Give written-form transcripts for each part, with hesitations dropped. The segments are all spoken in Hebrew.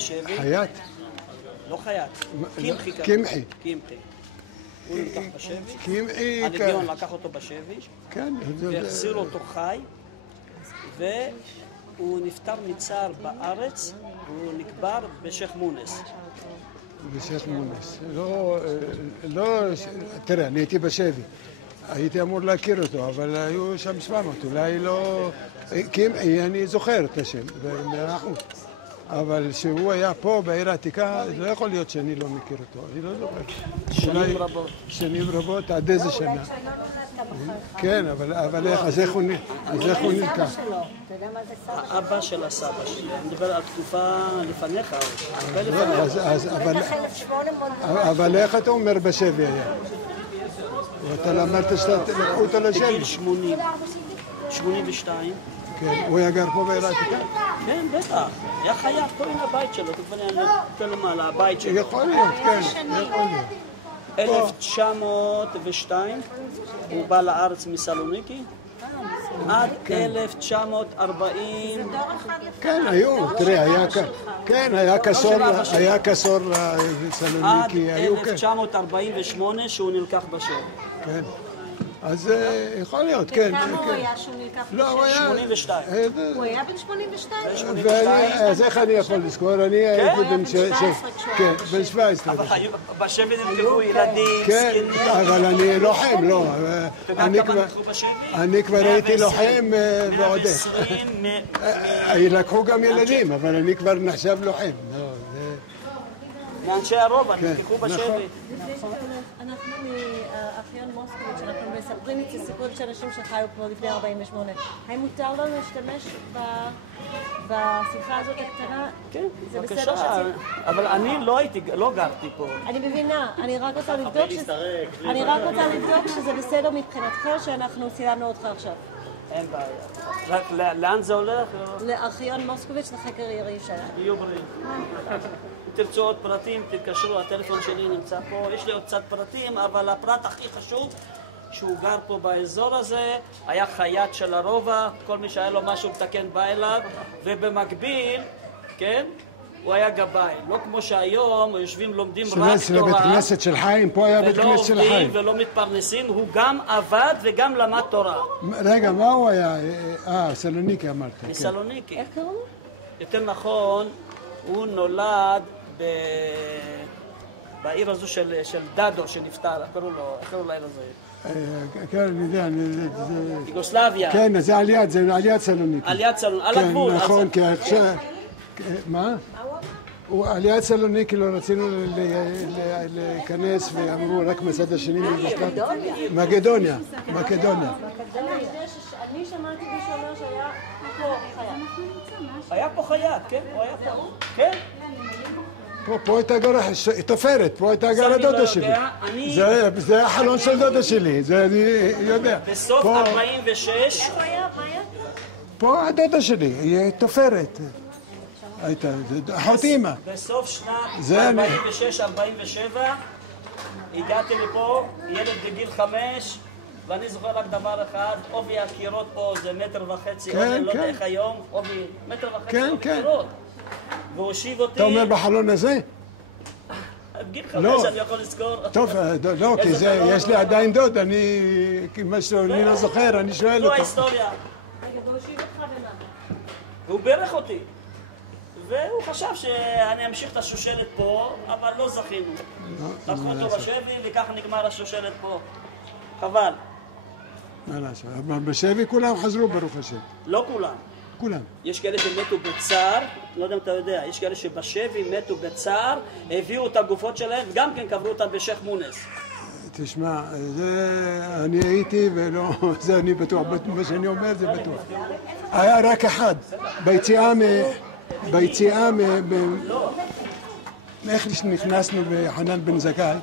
בשבי. חייט? לא חייט, קמחי. קמחי. קמחי. הוא נלקח בשבי. קמחי. הלגיון לקח אותו בשבי. כן. והחזיר אותו חי. והוא נפטר מצער בארץ, והוא נקבר בשייח' מונס. בשייח' מונס. לא, תראה, אני הייתי בשבי. הייתי אמור להכיר אותו, אבל היו שם 700, אולי לא... קמחי, אני זוכר את השם, ב100%. אבל שהוא היה פה בעיר העתיקה, לא יכול להיות שאני לא מכיר אותו, אני לא זוכר. שנים רבות. שנים רבות, עד איזה שנה. כן, אבל אז איך הוא נלקח? האבא של הסבא שלי, אני מדבר על תקופה לפניך, הרבה לפניך. אבל איך אתה אומר בשבי היה? אתה למדת שלקחו אותו לשבי. בגיל 80, 82. כן, הוא היה גר פה בעיר העתיקה? כן, בטח. היה חייב פה עם הבית שלו, אתה כבר יותר למעלה, הבית שלו. יכול להיות, כן, יכול להיות. 1902 הוא בא לארץ מסלוניקי, עד 1940. כן, היו, תראה, היה כסור לסלוניקי, עד 1948 שהוא נלקח בשבי. כן. אז יכול להיות, כן. כמה הוא היה שהוא נלקח בשבי? לא, הוא היה... 82. הוא היה בן 82? אז איך אני יכול לזכור? אני הייתי בן 17. כן, בן 17. אבל בשבי נלקחו ילדים, זקנים. כן, אבל אני לוחם, לא. אתה יודע כמה נלקחו בשבי? אני כבר הייתי לוחם ועוד איך. 120. לקחו גם ילדים, אבל אני כבר נחשב לוחם. מאנשי הרובע נלקחו בשבי. אנחנו מארכיון מוסקוביץ', אנחנו מספרים את הסיפורים של אנשים שחיו פה לפני 48. האם מותר לנו להשתמש בשיחה הזאת הקטנה? כן, בבקשה. אבל אני לא גרתי פה. אני מבינה, אני רק רוצה לבדוק שזה בסדר מבחינתך שאנחנו צילמנו אותך עכשיו. אין בעיה. רק לאן זה הולך? לארכיון מוסקוביץ' לחקר ירושלים. יהיו בריאים. אם תרצו עוד פרטים, תתקשרו, הטלפון שלי נמצא פה. יש לי עוד קצת פרטים, אבל הפרט הכי חשוב, שהוא גר פה באזור הזה, היה חייט של הרובע, כל מי שהיה לו משהו מתקן בא אליו, ובמקביל, כן, הוא היה גבאי. לא כמו שהיום, יושבים לומדים רק תורה. של בית כנסת של חיים, פה היה בית כנסת של חיים. ולא עובדים ולא מתפרנסים, הוא גם עבד וגם למד תורה. רגע, מה הוא היה? סלוניקי אמרת. מסלוניקי. איך קראו? יותר נכון, הוא נולד בעיר הזו של דדו שנפטר, איך קראו לעיר הזו? כן, אני יודע, יוגוסלביה. כן, זה עליית סלוניקי. עליית סלוניקי, על הגבול. כן, נכון, כי עכשיו... מה? עליית סלוניקי לא רצינו להיכנס ואמרו רק מצד השני מקדוניה. אני שמעתי מישהו אומר שהיה פה חייט. היה פה חייט, כן? הוא היה פה. כן? פה הייתה גרה תופרת, פה הייתה גרה דודה שלי. זה החלון של דודה שלי, זה אני יודע. בסוף 46... איפה היה? מה היה? פה הדודה שלי, היא תופרת. הייתה, אחות אימא. בסוף שנת 46-47 הגעתי לפה, ילד בגיל 5, ואני זוכר רק דבר אחד, עובי הקירות פה זה 1.5 מטר, אני לא יודע איך היום, עובי 1.5 מטר עובי קירות. והוא הושיב אותי... אתה אומר בחלון הזה? בגיל 5 אני יכול לזכור. טוב, לא, כי יש לי עדיין דוד, אני לא זוכר, אני שואל אותו. זו ההיסטוריה. רגע, והוא הושיב אותך במה? והוא בירך אותי. והוא חשב שאני אמשיך את השושלת פה, אבל לא זכינו. לקחו אותו בשבי וככה נגמר השושלת פה. חבל. מה לעשות? בשבי כולם חזרו ברוך השם. לא כולם. כולם. יש כאלה שמתו בצער, לא יודע אם אתה יודע, יש כאלה שבשבי מתו בצער, הביאו את הגופות שלהם, גם כן קברו אותם בשייח' מונס. תשמע, אני הייתי ולא, זה אני בטוח, מה שאני אומר זה בטוח. היה רק אחד, ביציאה איך נכנסנו בחנן בן זכאי,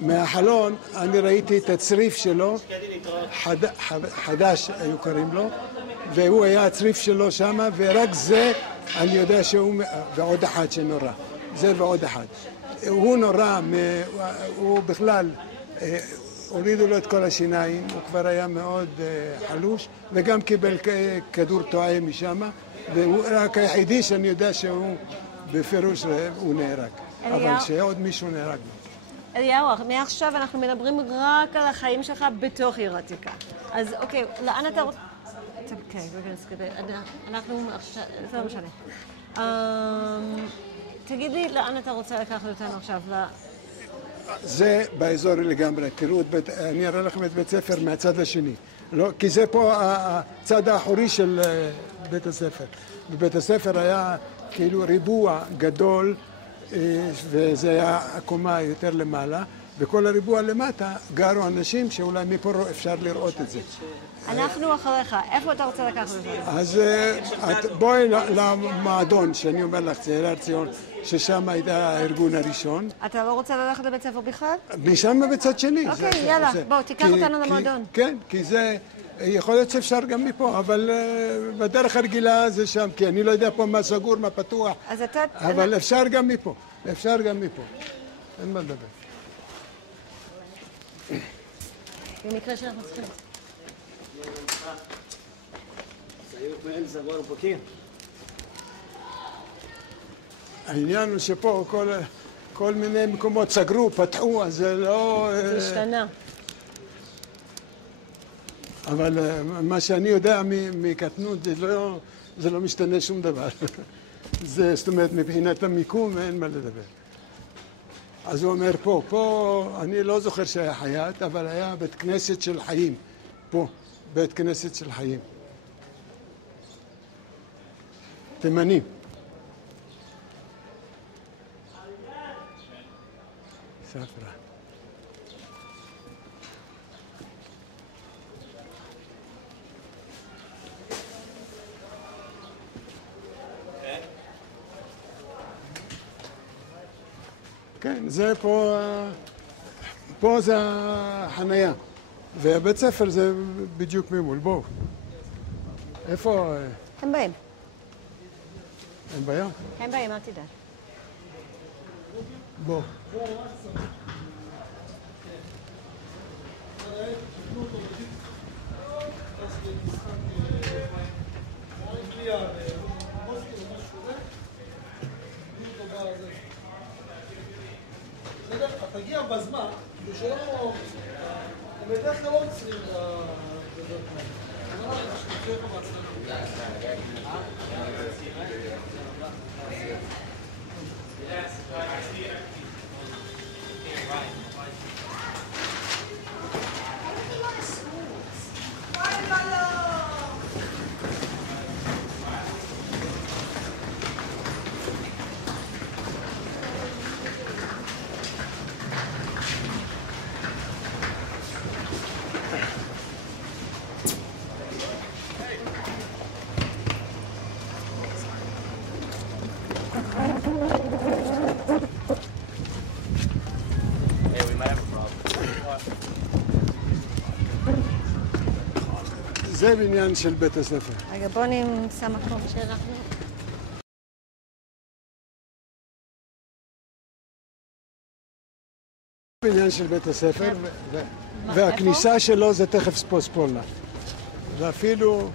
מהחלון אני ראיתי את הצריף שלו, חדש היו קוראים לו, והוא היה הצריף שלו שם, ורק זה אני יודע שהוא, ועוד אחד שנורא, זה ועוד אחד. הוא נורא, הוא בכלל, הורידו לו את כל השיניים, הוא כבר היה מאוד חלוש, וגם קיבל כדור טועה משם, והוא רק היחידי שאני יודע שהוא בפירוש הוא נהרג. אבל שעוד מישהו נהרג. אליהו, מעכשיו אנחנו מדברים רק על החיים שלך בתוך עיר העתיקה. אז אוקיי, לאן אתה רוצה... אוקיי, אנחנו עכשיו... זה לא משנה. תגיד לי, לאן אתה רוצה לקחת אותנו עכשיו? זה באזור לגמרי. תראו, אני אראה לכם את בית ספר מהצד השני. כי זה פה הצד האחורי של בית הספר. בבית הספר היה כאילו ריבוע גדול, וזה היה הקומה יותר למעלה, וכל הריבוע למטה גרו אנשים שאולי מפה אפשר לראות את זה. אנחנו אחריך, איפה אתה רוצה לקחת אותנו? אז בואי למועדון, שאני אומר לך, צעירי הר ציון, ששם הייתה הארגון הראשון. אתה לא רוצה ללכת לבית ספר בכלל? משם בצד שני. אוקיי, יאללה, בוא, תיקח אותנו למועדון. כן, כי זה... יכול להיות שאפשר גם מפה, אבל בדרך הרגילה זה שם, כי אני לא יודע פה מה סגור, מה פתוח, אבל אפשר גם מפה, אפשר גם מפה, אין מה לדבר. במקרה שאנחנו צריכים. העניין הוא שפה כל מיני מקומות סגרו, פתחו, אז זה לא... זה השתנה. אבל מה שאני יודע מקטנות זה לא משתנה שום דבר. זאת אומרת, מבחינת המיקום אין מה לדבר. אז הוא אומר פה אני לא זוכר שהיה חייט, אבל היה בית כנסת של חיים. פה, בית כנסת של חיים. תימנים. ספרה. כן, זה פה זה החנייה, והבית ספר זה בדיוק ממול. בואו. איפה... הם באים. הם באים? הם באים, אל תדאג. בואו. תגיע בזמן, ושלא... הם בדרך כלל לא עוצרים בדרך כלל. אני אומר לך שתקריא פה בעצמם. זה בניין של בית הספר. רגע, בוא נמצא מקום שאנחנו... בניין של בית הספר, והכניסה שלו זה תכף ספולה. ואפילו...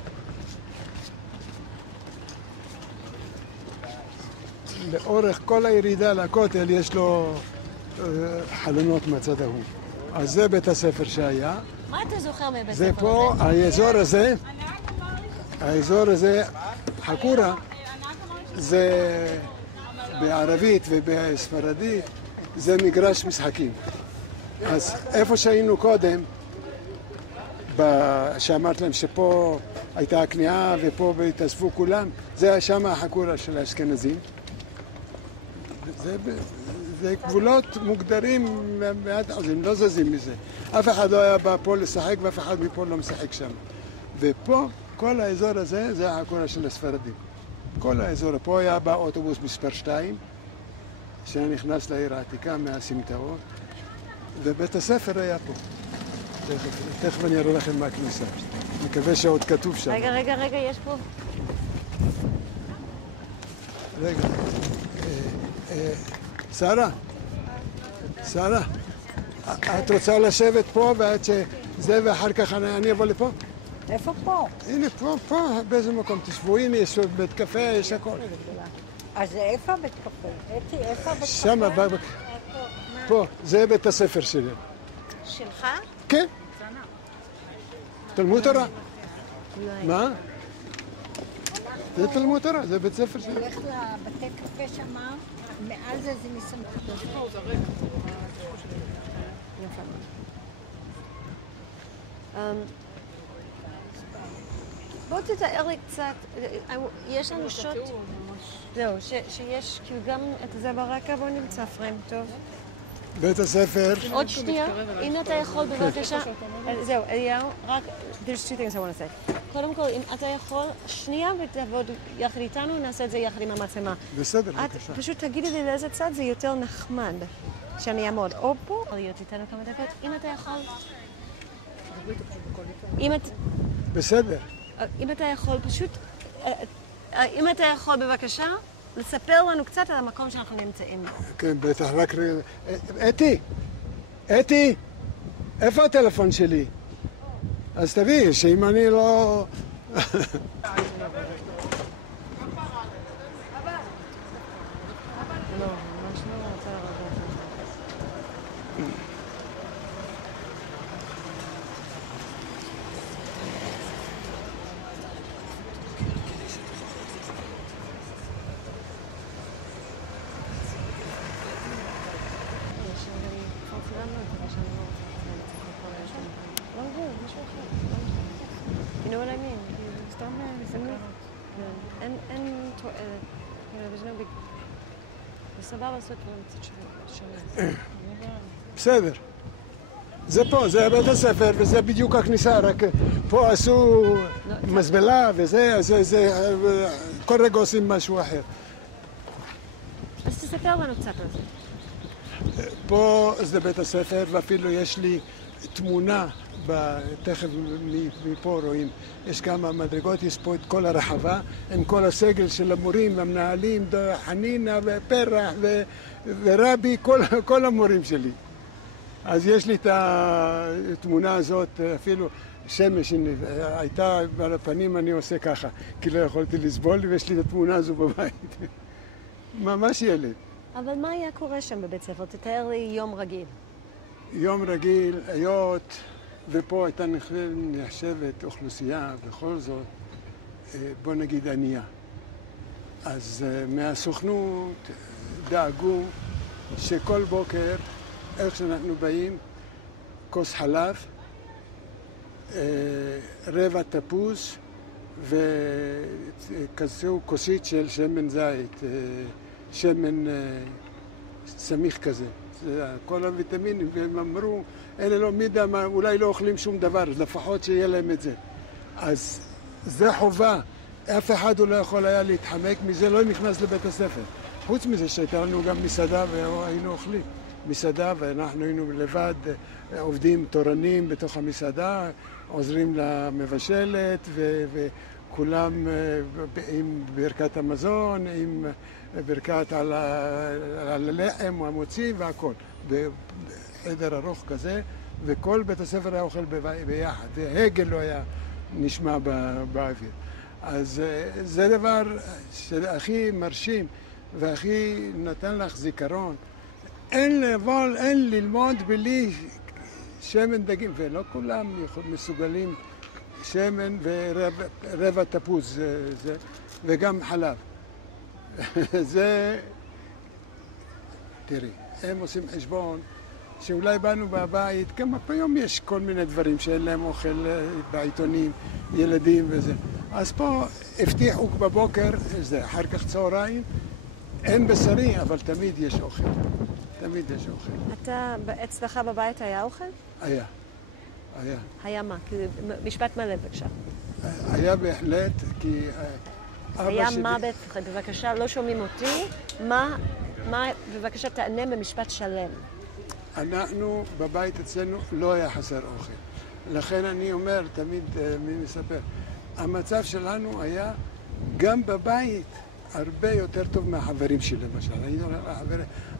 לאורך כל הירידה לכותל יש לו חלונות מהצד ההוא. אז זה בית הספר שהיה. מה אתה זוכר מבית הספר זה הזה? פה, האזור הזה, חכורה, זה בערבית ובספרדית, זה מגרש משחקים. אז איפה שהיינו קודם, שאמרת להם שפה הייתה הכניעה ופה התאספו כולם, זה היה שם החכורה של האשכנזים. זה גבולות מוגדרים, הם לא זזים מזה. אף אחד לא היה בא פה לשחק ואף אחד מפה לא משחק שם. ופה, כל האזור הזה, זה החכורה של הספרדים. כל האזור, פה היה בא אוטובוס מספר 2, שהיה נכנס לעיר העתיקה מהסמטאות, ובית הספר היה פה. תכף אני אראה לכם מהכניסה. מקווה שעוד כתוב שם. רגע, יש פה... רגע. שרה, את רוצה לשבת פה ועד שזה ואחר כך אני אבוא לפה? איפה פה? הנה פה, באיזה מקום תשבו, הנה יש בית קפה, יש הכל. אז איפה בית קפה? אתי, איפה בית קפה? שמה, פה, זה בית הספר שלי. שלך? כן. תלמוד תורה. מה? זה תלמוד תורה, זה בית ספר שלי. הולך לבתי קפה שמה, מעל זה מסמכות. בוא תתאר לי קצת, יש לנו שוט, זהו, שיש כאילו גם את זה ברקע, בוא נמצא פריים טוב. בית הספר. עוד שנייה, אם אתה יכול בבקשה, זהו, אליהו, רק, there's two things I want to say. קודם כל, אם אתה יכול, שנייה ותעבוד יחד איתנו, נעשה את זה יחד עם המצלמה. בסדר, את בבקשה. פשוט תגידי לי לאיזה צד זה יותר נחמד, שאני אעמוד או פה, או להיות איתנו כמה דקות, אם אתה יכול. בסדר. אם אתה יכול, פשוט, אם אתה יכול בבקשה, לספר לנו קצת על המקום שאנחנו נמצאים בו. כן, בטח, רק רגע. אתי, איפה הטלפון שלי? אז תביאי, שאם אני לא... You know what I mean? סתם מסקרנות. אין תועלת. there's no big... זה סבבה לעשות דברים קצת שונים. בסדר. זה פה, זה בית הספר, וזה בדיוק הכניסה, רק פה עשו מזבלה וזה, כל רגע עושים משהו אחר. אז תספר לנו קצת על זה. פה זה בית הספר, ואפילו יש לי תמונה, תכף מפה רואים, יש כמה מדרגות, יש פה את כל הרחבה, עם כל הסגל של המורים והמנהלים, חנינה ופרח ורבי, כל המורים שלי. אז יש לי את התמונה הזאת, אפילו שמש הייתה על הפנים, אני עושה ככה, כי לא יכולתי לסבול, ויש לי את התמונה הזו בבית. ממש ילד. אבל מה היה קורה שם בבית ספר? תתאר לי יום רגיל. יום רגיל, היות ופה הייתה נחשבת אוכלוסייה, בכל זאת, בוא נגיד ענייה. אז מהסוכנות דאגו שכל בוקר, איך שאנחנו באים, כוס חלב, רבע תפוז וכזו כוסית של שמן זית, שמן סמיך כזה. כל הוויטמינים, והם אמרו, אלה לא מידה, אולי לא אוכלים שום דבר, לפחות שיהיה להם את זה. אז זה חובה, אף אחד לא יכול היה להתחמק מזה, לא נכנס לבית הספר. חוץ מזה שהייתה לנו גם מסעדה והיינו אוכלים. מסעדה ואנחנו היינו לבד, עובדים תורנים בתוך המסעדה, עוזרים למבשלת וכולם עם ברכת המזון, עם ברכת על הלחם והמוציא והכל. בחדר ארוך כזה, וכל בית הספר היה אוכל ביחד, והגל לא היה נשמע באוויר. אז זה דבר שהכי מרשים והכי נתן לך זיכרון. אין ללמוד בלי שמן דגים, ולא כולם מסוגלים שמן ורבע תפוז וגם חלב. זה, תראי, הם עושים חשבון שאולי באנו בבית, גם היום יש כל מיני דברים שאין להם אוכל בעיתונים, ילדים וזה. אז פה הבטיחו בבוקר, אחר כך צהריים, אין בשרי, אבל תמיד יש אוכל. תמיד יש אוכל. אתה, אצלך בבית היה אוכל? היה. היה מה? משפט מלא בבקשה. היה בהחלט, כי היה מה בבקשה, לא שומעים אותי. מה, בבקשה תענה במשפט שלם. אנחנו, בבית אצלנו, לא היה חסר אוכל. לכן אני אומר, תמיד מי מספר, המצב שלנו היה גם בבית הרבה יותר טוב מהחברים שלי, למשל.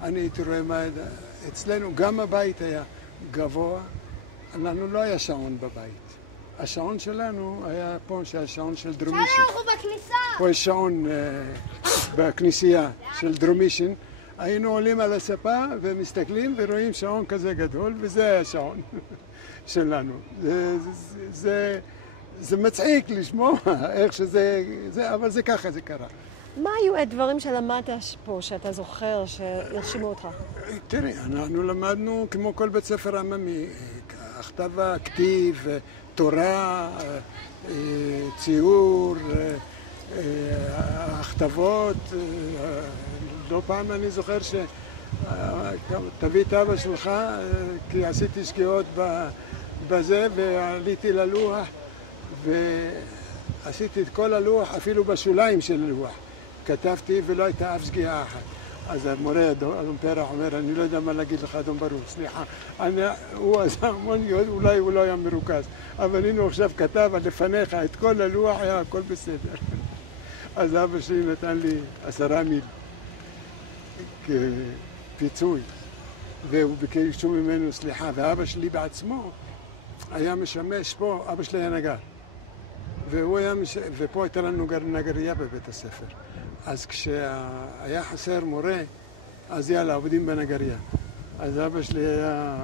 אני הייתי רואה מה... אצלנו גם הבית היה גבוה, לנו לא היה שעון בבית. השעון שלנו היה פה, שהשעון של דרומישי. שלום, אנחנו בכניסה! פה יש שעון בכנסייה של דרומישין, היינו עולים על הספה ומסתכלים ורואים שעון כזה גדול, וזה היה שעון שלנו. זה מצחיק לשמוע איך שזה, אבל זה ככה, זה קרה. מה היו הדברים שלמדת פה, שאתה זוכר, שהרשימו אותך? תראי, אנחנו למדנו כמו כל בית ספר עממי, הכתב הכתיב, תורה, ציור, הכתבות. לא פעם אני זוכר תביא את אבא שלך, כי עשיתי שגיאות בזה, ועליתי ללוח ועשיתי את כל הלוח, אפילו בשוליים של הלוח כתבתי ולא הייתה אף שגיאה אחת. אז המורה, אדון פרח, אומר, אני לא יודע מה להגיד לך, אדון ברוך, סליחה. הוא עשה המון, אולי הוא לא היה מרוכז, אבל הנה הוא עכשיו כתב לפניך את כל הלוח, היה הכל בסדר. אז אבא שלי נתן לי 10 מיל כפיצוי, והוא ביקשו ממנו סליחה, ואבא שלי בעצמו היה משמש פה, אבא שלי היה נגר, ופה הייתה לנו נגרייה בבית הספר. אז כשהיה חסר מורה, אז יאללה, עובדים בנגרייה. אז אבא שלי היה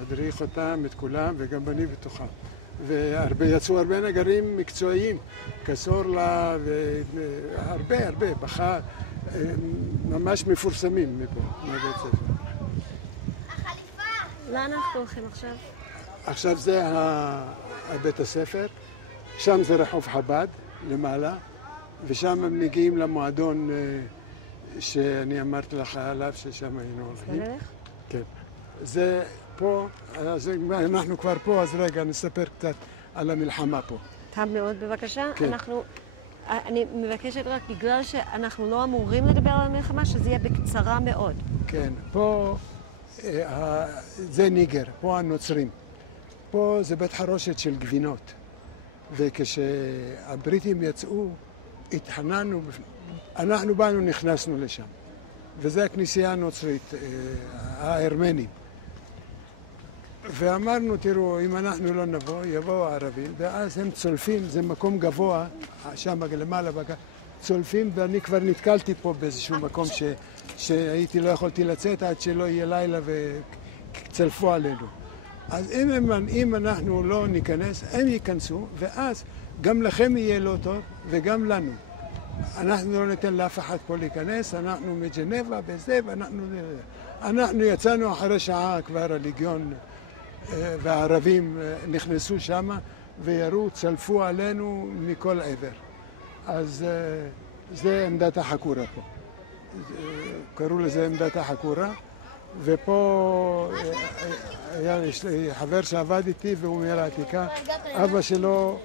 מדריך אותם, את כולם, וגם בני בתוכם. ויצאו הרבה נגרים מקצועיים, כסורלה, והרבה, בחר, ממש מפורסמים מפה, מהבית ספר. לאן אנחנו הולכים עכשיו? עכשיו זה בית הספר, שם זה רחוב חב"ד, למעלה. ושם הם מגיעים למועדון שאני אמרתי לך עליו, ששם היינו הולכים. כן. זה פה, אנחנו כבר פה, אז רגע, נספר קצת על המלחמה פה. תם מאוד בבקשה. כן. אני מבקשת רק בגלל שאנחנו לא אמורים לדבר על המלחמה, שזה יהיה בקצרה מאוד. כן, פה זה ניגר, פה הנוצרים. פה זה בית חרושת של גבינות. וכשהבריטים יצאו, התחננו, אנחנו באנו, נכנסנו לשם. וזו הכנסייה הנוצרית, הארמנים. ואמרנו, תראו, אם אנחנו לא נבוא, יבואו הערבים, ואז הם צולפים, זה מקום גבוה, שם למעלה, צולפים, ואני כבר נתקלתי פה באיזשהו מקום שהייתי לא יכולתי לצאת עד שלא יהיה לילה וצלפו עלינו. אז אם אנחנו לא ניכנס, הם ייכנסו, ואז גם לכם יהיה לא טוב וגם לנו. אנחנו לא ניתן לאף אחד פה להיכנס, אנחנו מג'נבה בזה, אנחנו יצאנו אחרי שעה כבר הליגיון והערבים נכנסו שם וירו, צלפו עלינו מכל עבר. אז זה עמדת החקורה פה. קראו לזה עמדת החקורה, ופה יש לי חבר שעבד איתי והוא מהעתיקה, אבא שלו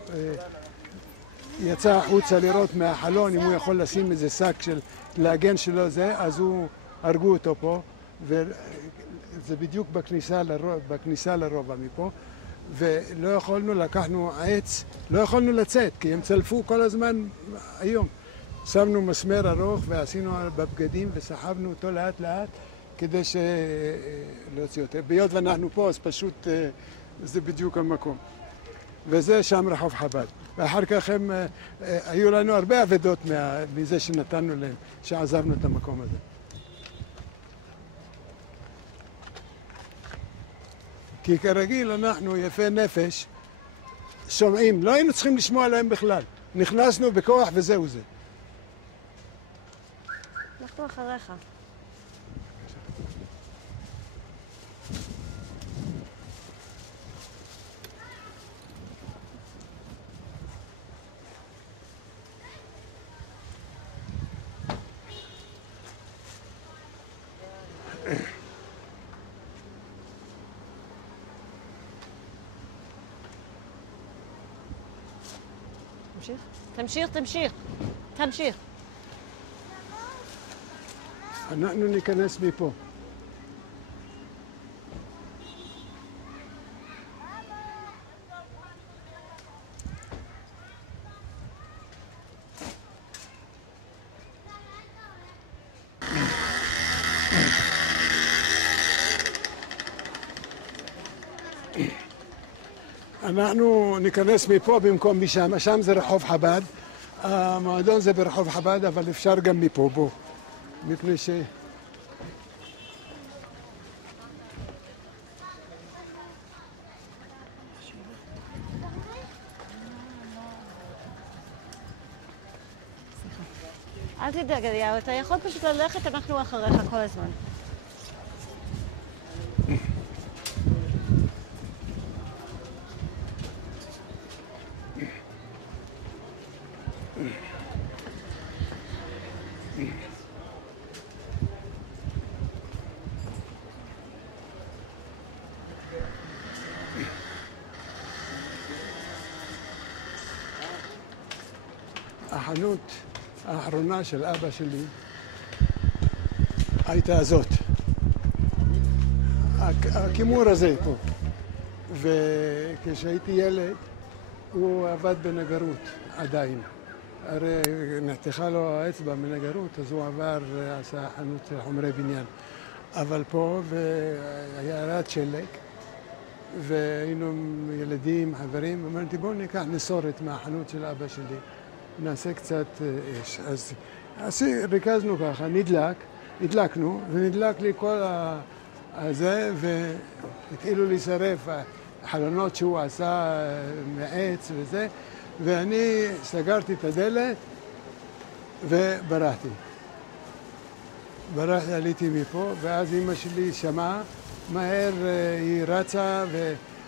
יצא החוצה לראות מהחלון אם הוא יכול לשים איזה שק של להגן שלו זה, אז הוא הרגו אותו פה, וזה בדיוק בכניסה לרובע מפה, ולא יכולנו, לקחנו עץ, לא יכולנו לצאת כי הם צלפו כל הזמן היום. שמנו מסמר ארוך ועשינו בבגדים וסחבנו אותו לאט לאט כדי להוציא אותו. ביות ואנחנו פה אז פשוט זה בדיוק המקום. וזה שם רחוב חב"ד. ואחר כך היו לנו הרבה אבדות מזה שנתנו להם, שעזבנו את המקום הזה. כי כרגיל אנחנו יפי נפש, שומעים, לא היינו צריכים לשמוע עליהם בכלל. נכנסנו בכוח וזהו זה. אנחנו אחריך. תמשיך. אנחנו ניכנס מפה. אנחנו ניכנס מפה במקום משם, שם זה רחוב חב"ד, המועדון זה ברחוב חב"ד, אבל אפשר גם מפה, בוא. מפני ש... אל תדאג, אליהו, אתה יכול פשוט ללכת, אנחנו אחריך כל הזמן. החנות האחרונה של אבא שלי הייתה זאת. הכימור הזה פה. וכשהייתי ילד הוא עבד בנגרות עדיין. הרי נחתכה לו האצבע מנגרות, אז הוא עבר, עשה חנות חומרי בניין. אבל פה והיה רד שלג, והיינו ילדים, חברים, אמרתי בואו ניקח נסורת מהחנות של אבא שלי. נעשה קצת אש. אז ריכזנו ככה, הדלקנו, ונדלק לי כל הזה, והתחילו להישרף החלונות שהוא עשה מעץ וזה, ואני סגרתי את הדלת וברחתי. עליתי מפה, ואז אמא שלי שמעה, מהר היא רצה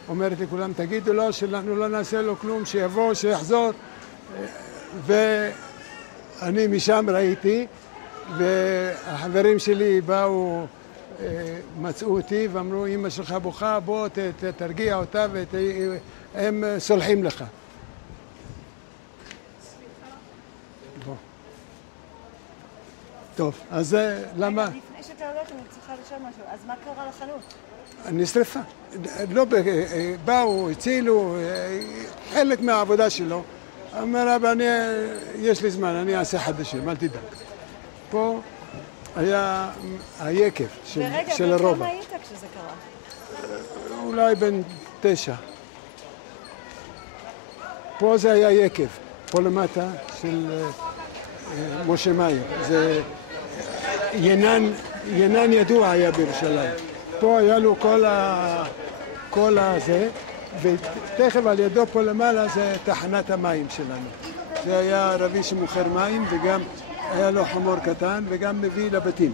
ואומרת לכולם, תגידו לו שאנחנו לא נעשה לו כלום, שיבוא, שיחזור. ואני משם ראיתי, והחברים שלי באו, מצאו אותי ואמרו, אמא שלך בוכה, בוא תרגיע אותה והם סולחים לך. בוא. טוב, אז זה למה? לפני שאתה הולך אני צריכה לשאול משהו, אז מה קרה לחנות? נשרפה. לא, באו, הצילו, חלק מהעבודה שלו. אמר אבא, יש לי זמן, אני אעשה חדשים, אל תדאג. פה היה היקב של הרובע. ורגע, כמה היית כשזה קרה? אולי בן 9. פה זה היה יקב, פה למטה של משה מאיר. זה ינן ידוע היה בירושלים. פה היה לו כל הזה. ותכף על ידו פה למעלה זה תחנת המים שלנו. זה היה ערבי שמוכר מים וגם היה לו חמור קטן וגם מביא לבתים.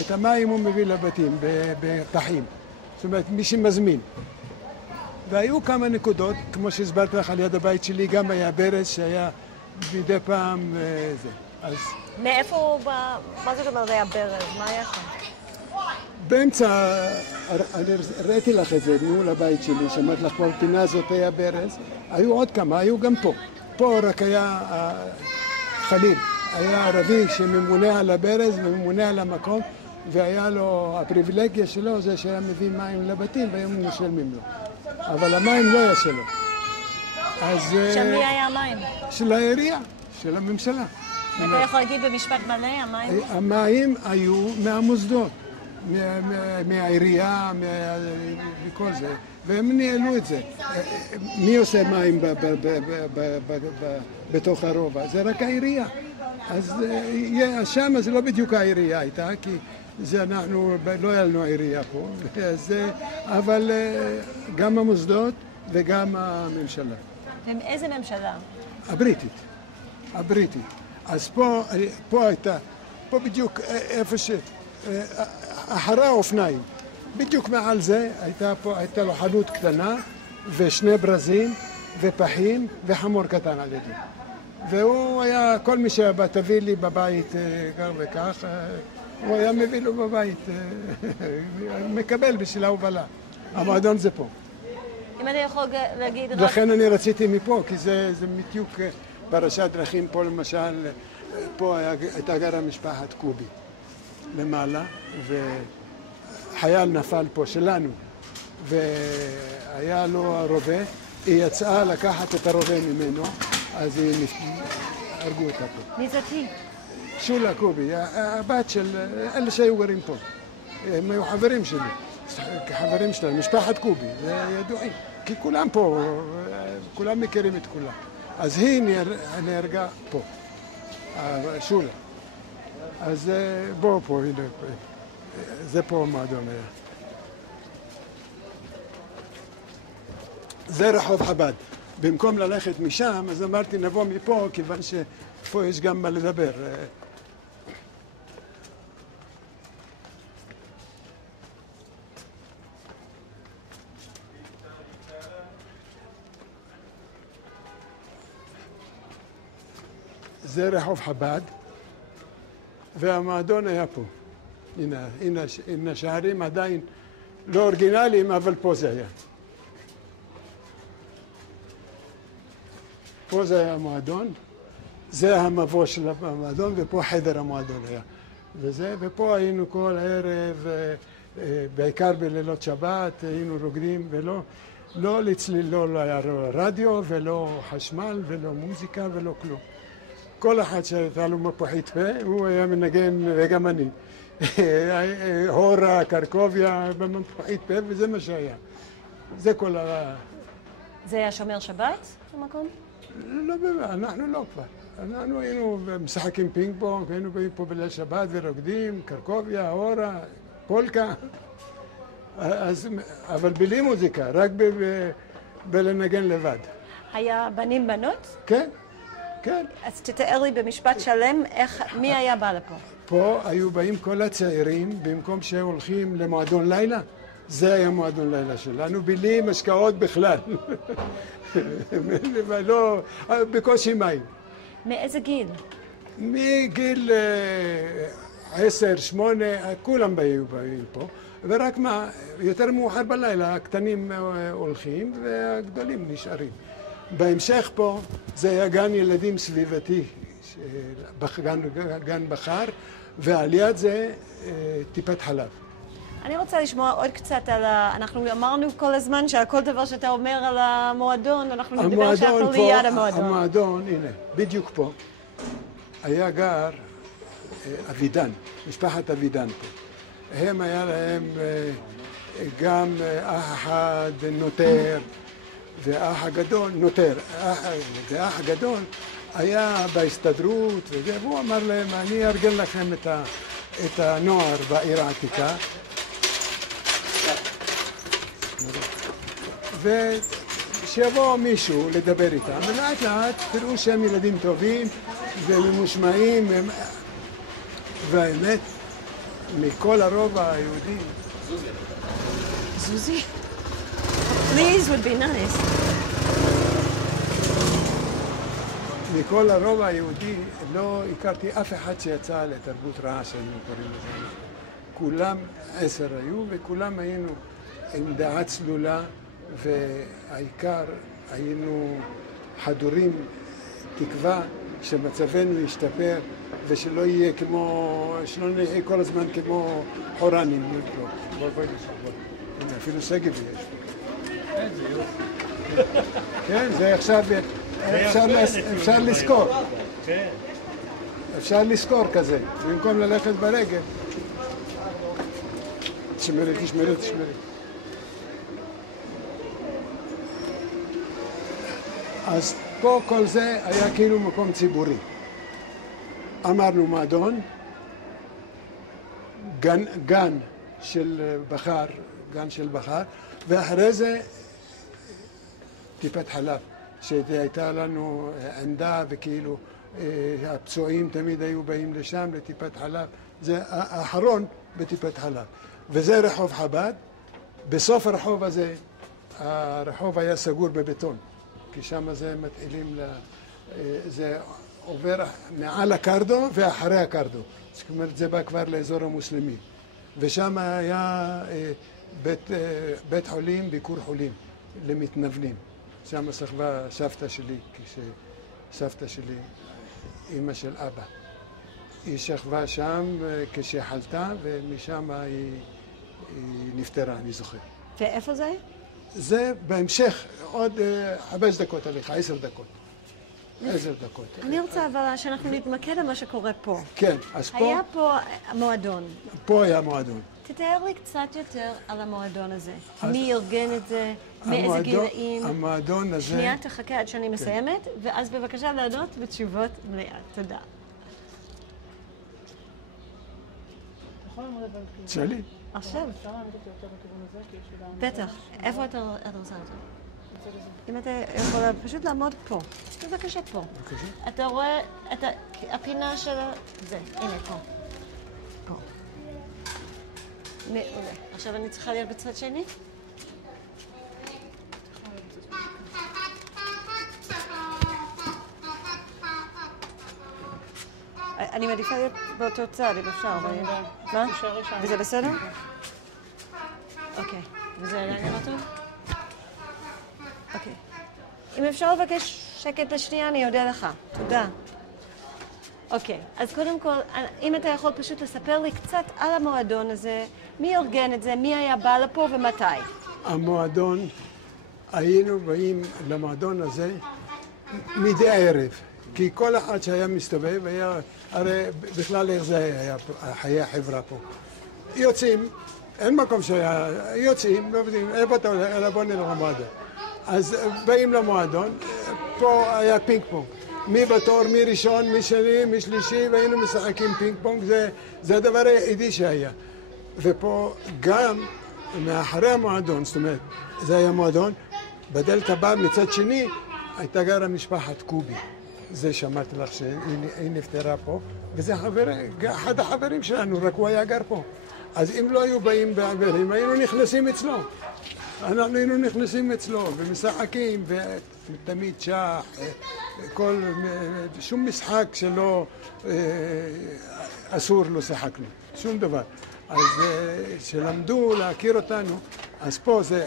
את המים הוא מביא לבתים בפחים. זאת אומרת מי שמזמין. והיו כמה נקודות, כמו שהסברתי לך על יד הבית שלי, גם היה ברז שהיה מדי פעם זה. אז... מאיפה הוא בא? מה זאת אומרת היה ברז? מה היה שם? באמצע, אני ראיתי לך את זה מול הבית שלי, שמעת לך פה בפינה הזאת היה ברז, היו עוד כמה, היו גם פה. פה רק היה חליל, היה ערבי שממונה על הברז וממונה על המקום, והיה לו, הפריבילגיה שלו זה שהיה מביא מים לבתים והיום משלמים לו. אבל המים לא היה שלו. אז... שם מי היה המים? של העירייה, של הממשלה. אתה יכול להגיד במשפט מלא, המים? המים היו מהמוסדות. מהעירייה, מכל זה, והם ניהלו את זה. מי עושה מים בתוך הרובע? זה רק העירייה. אז שם זה לא בדיוק העירייה הייתה, כי זה אנחנו, לא היה לנו העירייה פה, אבל גם המוסדות וגם הממשלה. ואיזה ממשלה? הבריטית. אז פה הייתה, פה בדיוק איפה ש... אחרי האופניים, בדיוק מעל זה הייתה לו חנות קטנה ושני ברזים ופחים וחמור קטן על ידי. והוא היה, כל מי שבא תביא לי בבית כך וכך, הוא היה מביא לו בבית, מקבל בשביל ההובלה. המועדון זה פה. אם אני יכול להגיד... לכן אני רציתי מפה, כי זה בדיוק פרשת דרכים פה למשל, פה הייתה גרה משפחת קובי. למעלה, וחייל נפל פה שלנו, והיה לו רובה, היא יצאה לקחת את הרובה ממנו, אז הרגו אותה פה. מי זאתי? שולה קובי, הבת של אלה שהיו גרים פה. הם היו חברים שלי, חברים שלנו, משפחת קובי, זה ידועים. כי כולם פה, כולם מכירים את כולם. אז היא נהרגה פה, שולה. אז בואו פה, הנה, זה פה המועדון היה. זה רחוב חב"ד. במקום ללכת משם, אז אמרתי נבוא מפה, כיוון שפה יש גם מה לדבר. זה רחוב חב"ד, והמועדון היה פה. הנה השערים עדיין לא אורגינליים, אבל פה זה היה. פה זה היה המועדון, זה המבוא של המועדון, ופה חדר המועדון היה. ופה היינו כל הערב, בעיקר בלילות שבת, היינו רוקדים, לא לצליל, לא היה רדיו, ולא חשמל, ולא מוזיקה, ולא כלום. כל אחד שהייתה לו מפוחית פה, הוא היה מנגן, וגם אני. הורה, קרקוביה, במפוחית פה, וזה מה שהיה. זה כל זה היה שומר שבת במקום? לא, אנחנו לא כבר. אנחנו היינו משחקים פינג פונג, היינו באים פה בליל שבת ורוקדים, קרקוביה, הורה, פולקה. אבל בלי מוזיקה, רק בלנגן לבד. היה בנים בנות? כן, כן. אז תתאר לי במשפט שלם מי היה בא לפה. פה היו באים כל הצעירים, במקום שהולכים למועדון לילה, זה היה מועדון לילה שלנו, בלי משקאות בכלל. ולא, בקושי מים. מאיזה גיל? מגיל 10, 8, כולם היו באים פה, ורק מה, יותר מאוחר בלילה, הקטנים הולכים והגדולים נשארים. בהמשך פה זה היה גן ילדים סביבתי, גן בחר, ועל יד זה טיפת חלב. אני רוצה לשמוע עוד קצת על אנחנו אמרנו כל הזמן שעל כל דבר שאתה אומר על המועדון, אנחנו נדבר שהכל ליד המועדון. המועדון, הנה, בדיוק פה, היה גר אבידן, משפחת אבידן פה. הם היה להם גם אח אחד נותר, ואח הגדול, נותר, ואח הגדול היה בהסתדרות, והוא אמר להם, אני ארגן לכם את הנוער בעיר העתיקה. ושיבוא מישהו לדבר איתם, ולאט לאט תראו שהם ילדים טובים וממושמעים, והאמת, מכל הרובע היהודי... זוזי? Please would be nice. מכל הרובע היהודי לא הכרתי אף אחד שיצא לתרבות רעה שהיינו קוראים לזה. כולם 10 היו, וכולם היינו עם דעה צלולה, והעיקר היינו חדורים תקווה שמצבנו ישתפר ושלא יהיה כמו, שלא נהיה כל הזמן כמו חורנים. בואי נשאר, הנה, אפילו שגב יש. איזה יופי. כן, זה עכשיו, אפשר לזכור. כן. אפשר לזכור כזה, במקום ללכת ברגל. תשמרי. אז פה כל זה היה כאילו מקום ציבורי. אמרנו מועדון, גן של בחר, ואחרי זה טיפת חלב, שהייתה לנו עמדה וכאילו הפצועים תמיד היו באים לשם לטיפת חלב. זה האחרון בטיפת חלב. וזה רחוב חב"ד. בסוף הרחוב הזה, הרחוב היה סגור בבטון, כי שם זה מתחילים, זה עובר מעל הקרדו ואחרי הקרדו. זאת אומרת, זה בא כבר לאזור המוסלמי. ושם היה בית חולים, ביקור חולים למתנוונים. שם סחבה סבתא שלי, כשסבתא שלי, אמא של אבא. היא שכבה שם כשחלתה, ומשם היא נפטרה, אני זוכר. ואיפה זה? זה בהמשך, עוד 5 דקות עליך, 10 דקות. 10 דקות. אני רוצה אבל שאנחנו נתמקד על מה שקורה פה. כן, אז פה... היה פה המועדון. פה היה מועדון. תתאר לי קצת יותר על המועדון הזה. מי ארגן את זה? מאיזה גילאים? המועדון הזה... שנייה, תחכה עד שאני מסיימת, ואז בבקשה לענות בתשובות מלאה. תודה. תשאלי. עכשיו. בטח. איפה אתה רוצה אותו? אם אתה יכול פשוט לעמוד פה. בבקשה פה. אתה רואה את הפינה של זה. הנה, פה. פה. מעולה. עכשיו אני צריכה להיות בצד שני? אני מעדיפה להיות באותו צד, אם אפשר. מה? וזה בסדר? אוקיי. וזה עדיין לא טוב? אוקיי. אם אפשר לבקש שקט לשנייה, אני אודה לך. תודה. אוקיי. אז קודם כל, אם אתה יכול פשוט לספר לי קצת על המועדון הזה, מי ארגן את זה, מי היה בא לפה ומתי? המועדון, היינו באים למועדון הזה מדי ערב. כי כל אחד שהיה מסתובב היה, הרי בכלל איך זה היה, חיי החברה פה. יוצאים, אין מקום שהיה, יוצאים, לא יודעים, איפה אתה הולך, אלא בוא נלך למועדון. אז באים למועדון, פה היה פינג פונג. מי בתור, מי ראשון, מי שני, מי שלישי, והיינו משחקים פינג פונג, זה הדבר היחידי שהיה. ופה גם מאחרי המועדון, זאת אומרת, זה היה מועדון, בדלת הבא מצד שני הייתה גרה משפחת קובי. זה שמעתי לך שהיא נפטרה פה, וזה אחד החברים שלנו, רק הוא היה גר פה. אז אם לא היו באים בעברים, היינו נכנסים אצלו. אנחנו היינו נכנסים אצלו ומשחקים, ותמיד שח, שום משחק שלא אסור לא שיחקנו, שום דבר. אז שלמדו להכיר אותנו, אז פה זה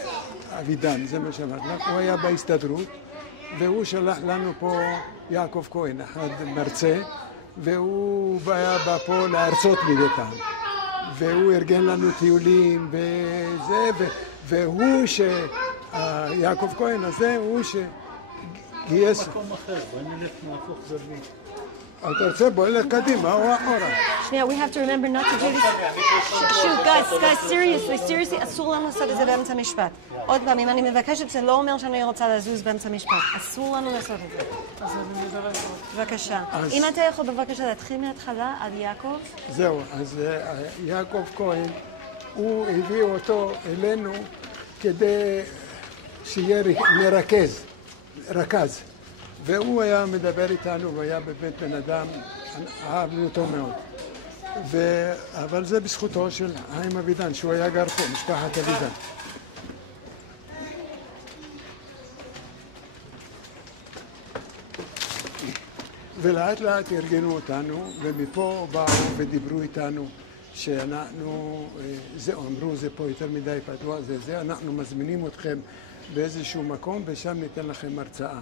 אבידן, זה מה שאמרתי לך, הוא היה בהסתדרות, והוא שלח לנו פה יעקב כהן, אחד מרצה, והוא היה בא פה להרצות מדי פעם. והוא ארגן לנו טיולים וזה, והוא יעקב כהן הזה, הוא שגייס... מקום אחר, בוא נלך נהפוך זווית. אתה רוצה? בוא נלך קדימה או אחורה. שנייה, we have to remember not to do this. shoot, guys, seriously, אסור לנו לעשות את זה באמצע משפט. עוד פעם, אם אני מבקשת, זה לא אומר שאני רוצה לזוז באמצע משפט. אסור לנו לעשות את זה. בבקשה. אם אתה יכול בבקשה להתחיל מההתחלה על יעקב. זהו, אז יעקב כהן, הוא הביא אותו אלינו כדי שיהיה רכז. והוא היה מדבר איתנו, והיה בבית בן אדם, אהבנו אותו מאוד. אבל זה בזכותו של חיים אבידן, שהוא היה גר פה, משפחת אבידן. ולאט לאט ארגנו אותנו, ומפה באו ודיברו איתנו שאנחנו, אמרו זה פה יותר מדי פתוח, אנחנו מזמינים אתכם באיזשהו מקום ושם ניתן לכם הרצאה.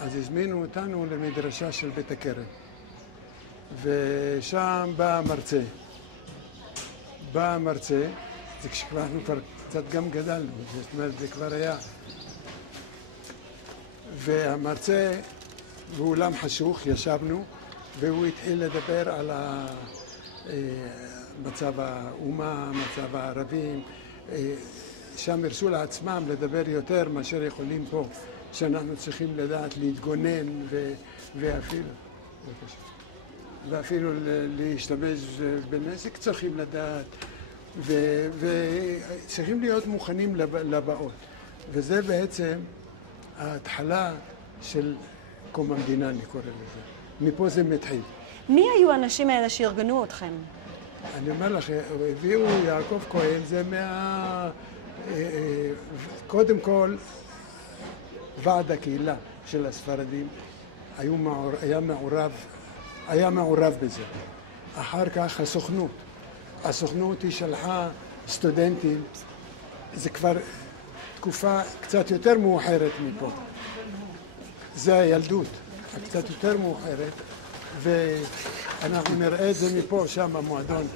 אז הזמינו אותנו למדרשה של בית הכרם, ושם בא המרצה, זה כשאנחנו כבר קצת גם גדלנו, זאת אומרת זה כבר היה, והמרצה באולם חשוך ישבנו, והוא התחיל לדבר על מצב האומה, מצב הערבים, שם הרשו לעצמם לדבר יותר מאשר יכולים פה, שאנחנו צריכים לדעת להתגונן ואפילו להשתמש בנשק צריכים לדעת, וצריכים להיות מוכנים לבאות. וזה בעצם ההתחלה של קום המדינה, אני קורא לזה. מפה זה מתחיל. מי היו האנשים האלה שארגנו אתכם? אני אומר לך, הביאו יעקב כהן, זה קודם כל, ועד הקהילה של הספרדים היה מעורב בזה. אחר כך הסוכנות היא שלחה סטודנטים, זה כבר תקופה קצת יותר מאוחרת מפה. זה הילדות, קצת יותר מאוחרת, ואנחנו נראה את זה מפה, שם המועדון.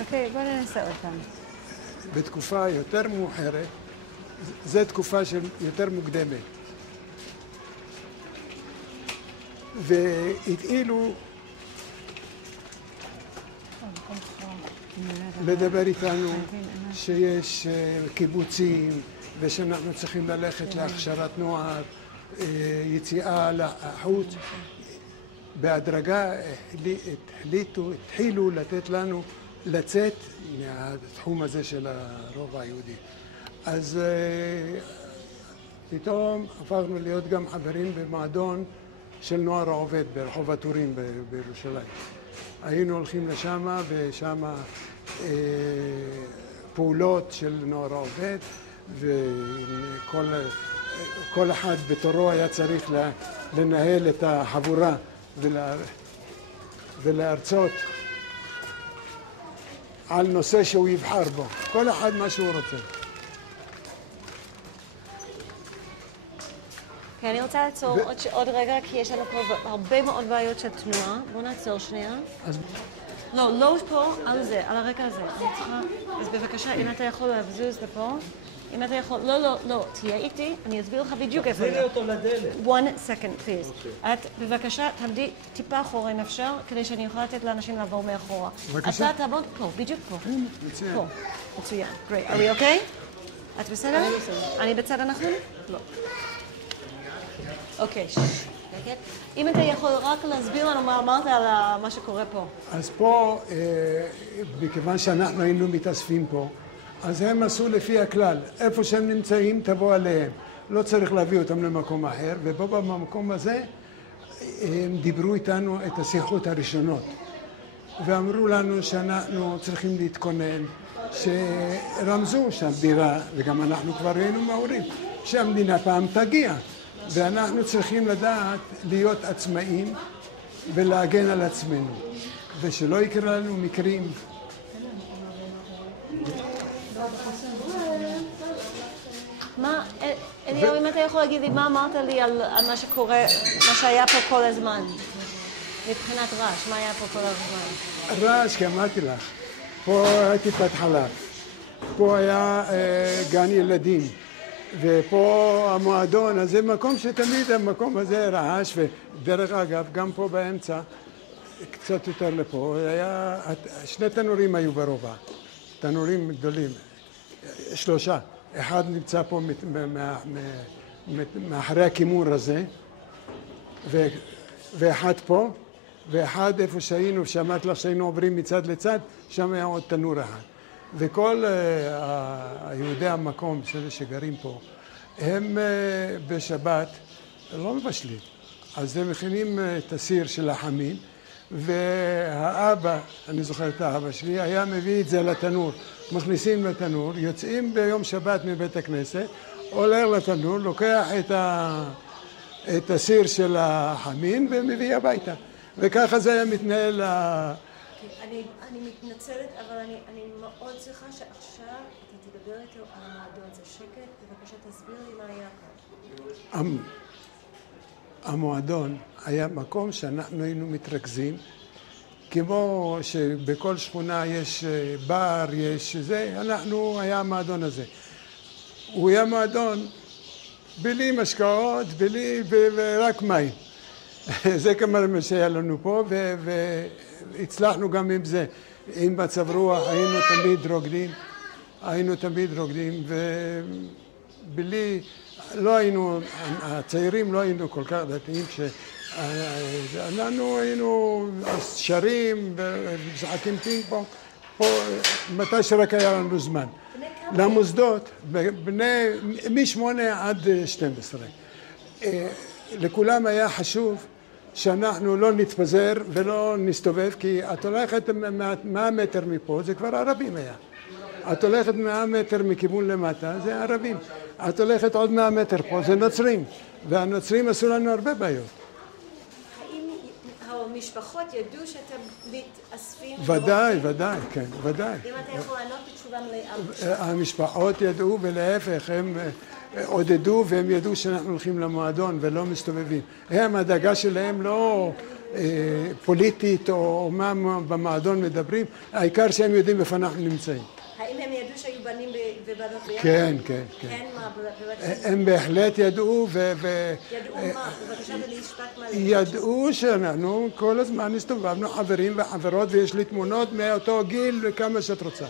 אוקיי, בוא ננסה עוד פעם. בתקופה יותר מאוחרת, זו תקופה של יותר מוקדמת. והתחילו לדבר איתנו שיש קיבוצים ושאנחנו צריכים ללכת להכשרת נוער, יציאה לחוץ. בהדרגה התחילו לתת לנו לצאת מהתחום הזה של הרובע היהודי. אז פתאום הפכנו להיות גם חברים במועדון של נוער העובד ברחוב הטורים בירושלים. היינו הולכים לשם ושם פעולות של נוער העובד, וכל אחד בתורו היה צריך לנהל את החבורה ולהרצות על נושא שהוא יבחר בו, כל אחד מה שהוא רוצה. כן, אני רוצה לעצור עוד רגע, כי יש לנו פה הרבה מאוד בעיות של תנועה. בואו נעצור שנייה. לא פה, על זה, על הרקע הזה. אני צריכה... אז בבקשה, אם אתה יכול להבזוז לפה. אם אתה יכול... לא, תהיה איתי, אני אסביר לך בדיוק איפה. תחזירי אותו לדלת. One second, please. את, בבקשה, תעמדי טיפה אחורה אם אפשר, כדי שאני יכולה לתת לאנשים לעבור מאחורה. בבקשה. אתה תעבוד פה, בדיוק פה. מצוין. פה. מצוין. Great. Are we okay? את בסדר? אני בסדר. אני בצד הנכון? לא. אוקיי, שקט. אם אתה יכול רק להסביר לנו מה אמרת על מה שקורה פה. אז פה, מכיוון שאנחנו היינו מתאספים פה, אז הם עשו לפי הכלל, איפה שהם נמצאים תבוא עליהם. לא צריך להביא אותם למקום אחר, ובו במקום הזה הם דיברו איתנו את השיחות הראשונות. ואמרו לנו שאנחנו צריכים להתכונן, שרמזו שהמדינה, וגם אנחנו כבר היינו מהורים, שהמדינה פעם תגיע. ואנחנו צריכים לדעת להיות עצמאים ולהגן על עצמנו, ושלא יקרה לנו מקרים. אליהו, אם אתה יכול להגיד לי מה אמרת לי על מה שקורה, מה שהיה פה כל הזמן, מבחינת רעש, מה היה פה כל הזמן? רעש, כי אמרתי לך, פה היה טיפת חלב, פה היה גן ילדים, ופה המועדון, אז זה מקום שתמיד המקום הזה רעש, ודרך אגב, גם פה באמצע, קצת יותר לפה, היה, שני תנורים היו ברובע, תנורים גדולים, 3, אחד נמצא פה מאחרי הכימור הזה, ואחד פה, ואחד איפה שהיינו, שאמרתי לך שהיינו עוברים מצד לצד, שם היה עוד תנור אחד. וכל היהודי המקום שגרים פה, הם בשבת לא מבשלים. אז הם מכינים את הסיר של החמין, והאבא, אני זוכר את האבא שלי, היה מביא את זה לתנור. מכניסים לתנור, יוצאים ביום שבת מבית הכנסת, עולה לתנור, לוקח את הסיר של החמין ומביא הביתה. וככה זה היה מתנהל. אני מתנצלת, אבל אני מאוד צריכה שעכשיו אתה תדבר איתו על המועדון. זה שקט, בבקשה תסביר לי מה היה כאן. המועדון היה מקום שאנחנו היינו מתרכזים, כמו שבכל שכונה יש בר, יש זה, היה המועדון הזה. הוא היה מועדון בלי משקאות, ורק מים. זה כמה שהיה לנו פה, והצלחנו גם עם זה. עם מצב רוח היינו תמיד רוקדים, ובלי, לא היינו, הצעירים לא היינו כל כך דתיים, אנחנו היינו שרים ומשחקים פינג פונג, פה מתי שרק היה לנו זמן. למוסדות, מ8 עד 12. לכולם היה חשוב שאנחנו לא נתפזר ולא נסתובב, כי את הולכת 100 מטר מפה, זה כבר ערבים היה. את הולכת 100 מטר מכיוון למטה, זה ערבים. את הולכת עוד 100 מטר פה, זה נוצרים. והנוצרים עשו לנו הרבה בעיות. האם המשפחות ידעו שאתם מתאספים? ודאי, כן, ודאי. אם אתה יכול לענות בתשובה מלאה. המשפחות ידעו, ולהפך, הם עודדו, והם ידעו שאנחנו הולכים למועדון ולא מסתובבים. הדאגה שלהם לא פוליטית או מה במועדון מדברים, העיקר שהם יודעים איפה אנחנו נמצאים. האם הם ידעו שהיו בנים ובנות ביחד? כן, כן, כן. כן, מה, בבקשה? הם בהחלט ידעו ידעו מה? בבקשה ולהשפט מלא. ידעו שאנחנו כל הזמן הסתובבנו חברים וחברות, ויש לי תמונות מאותו גיל וכמה שאת רוצה.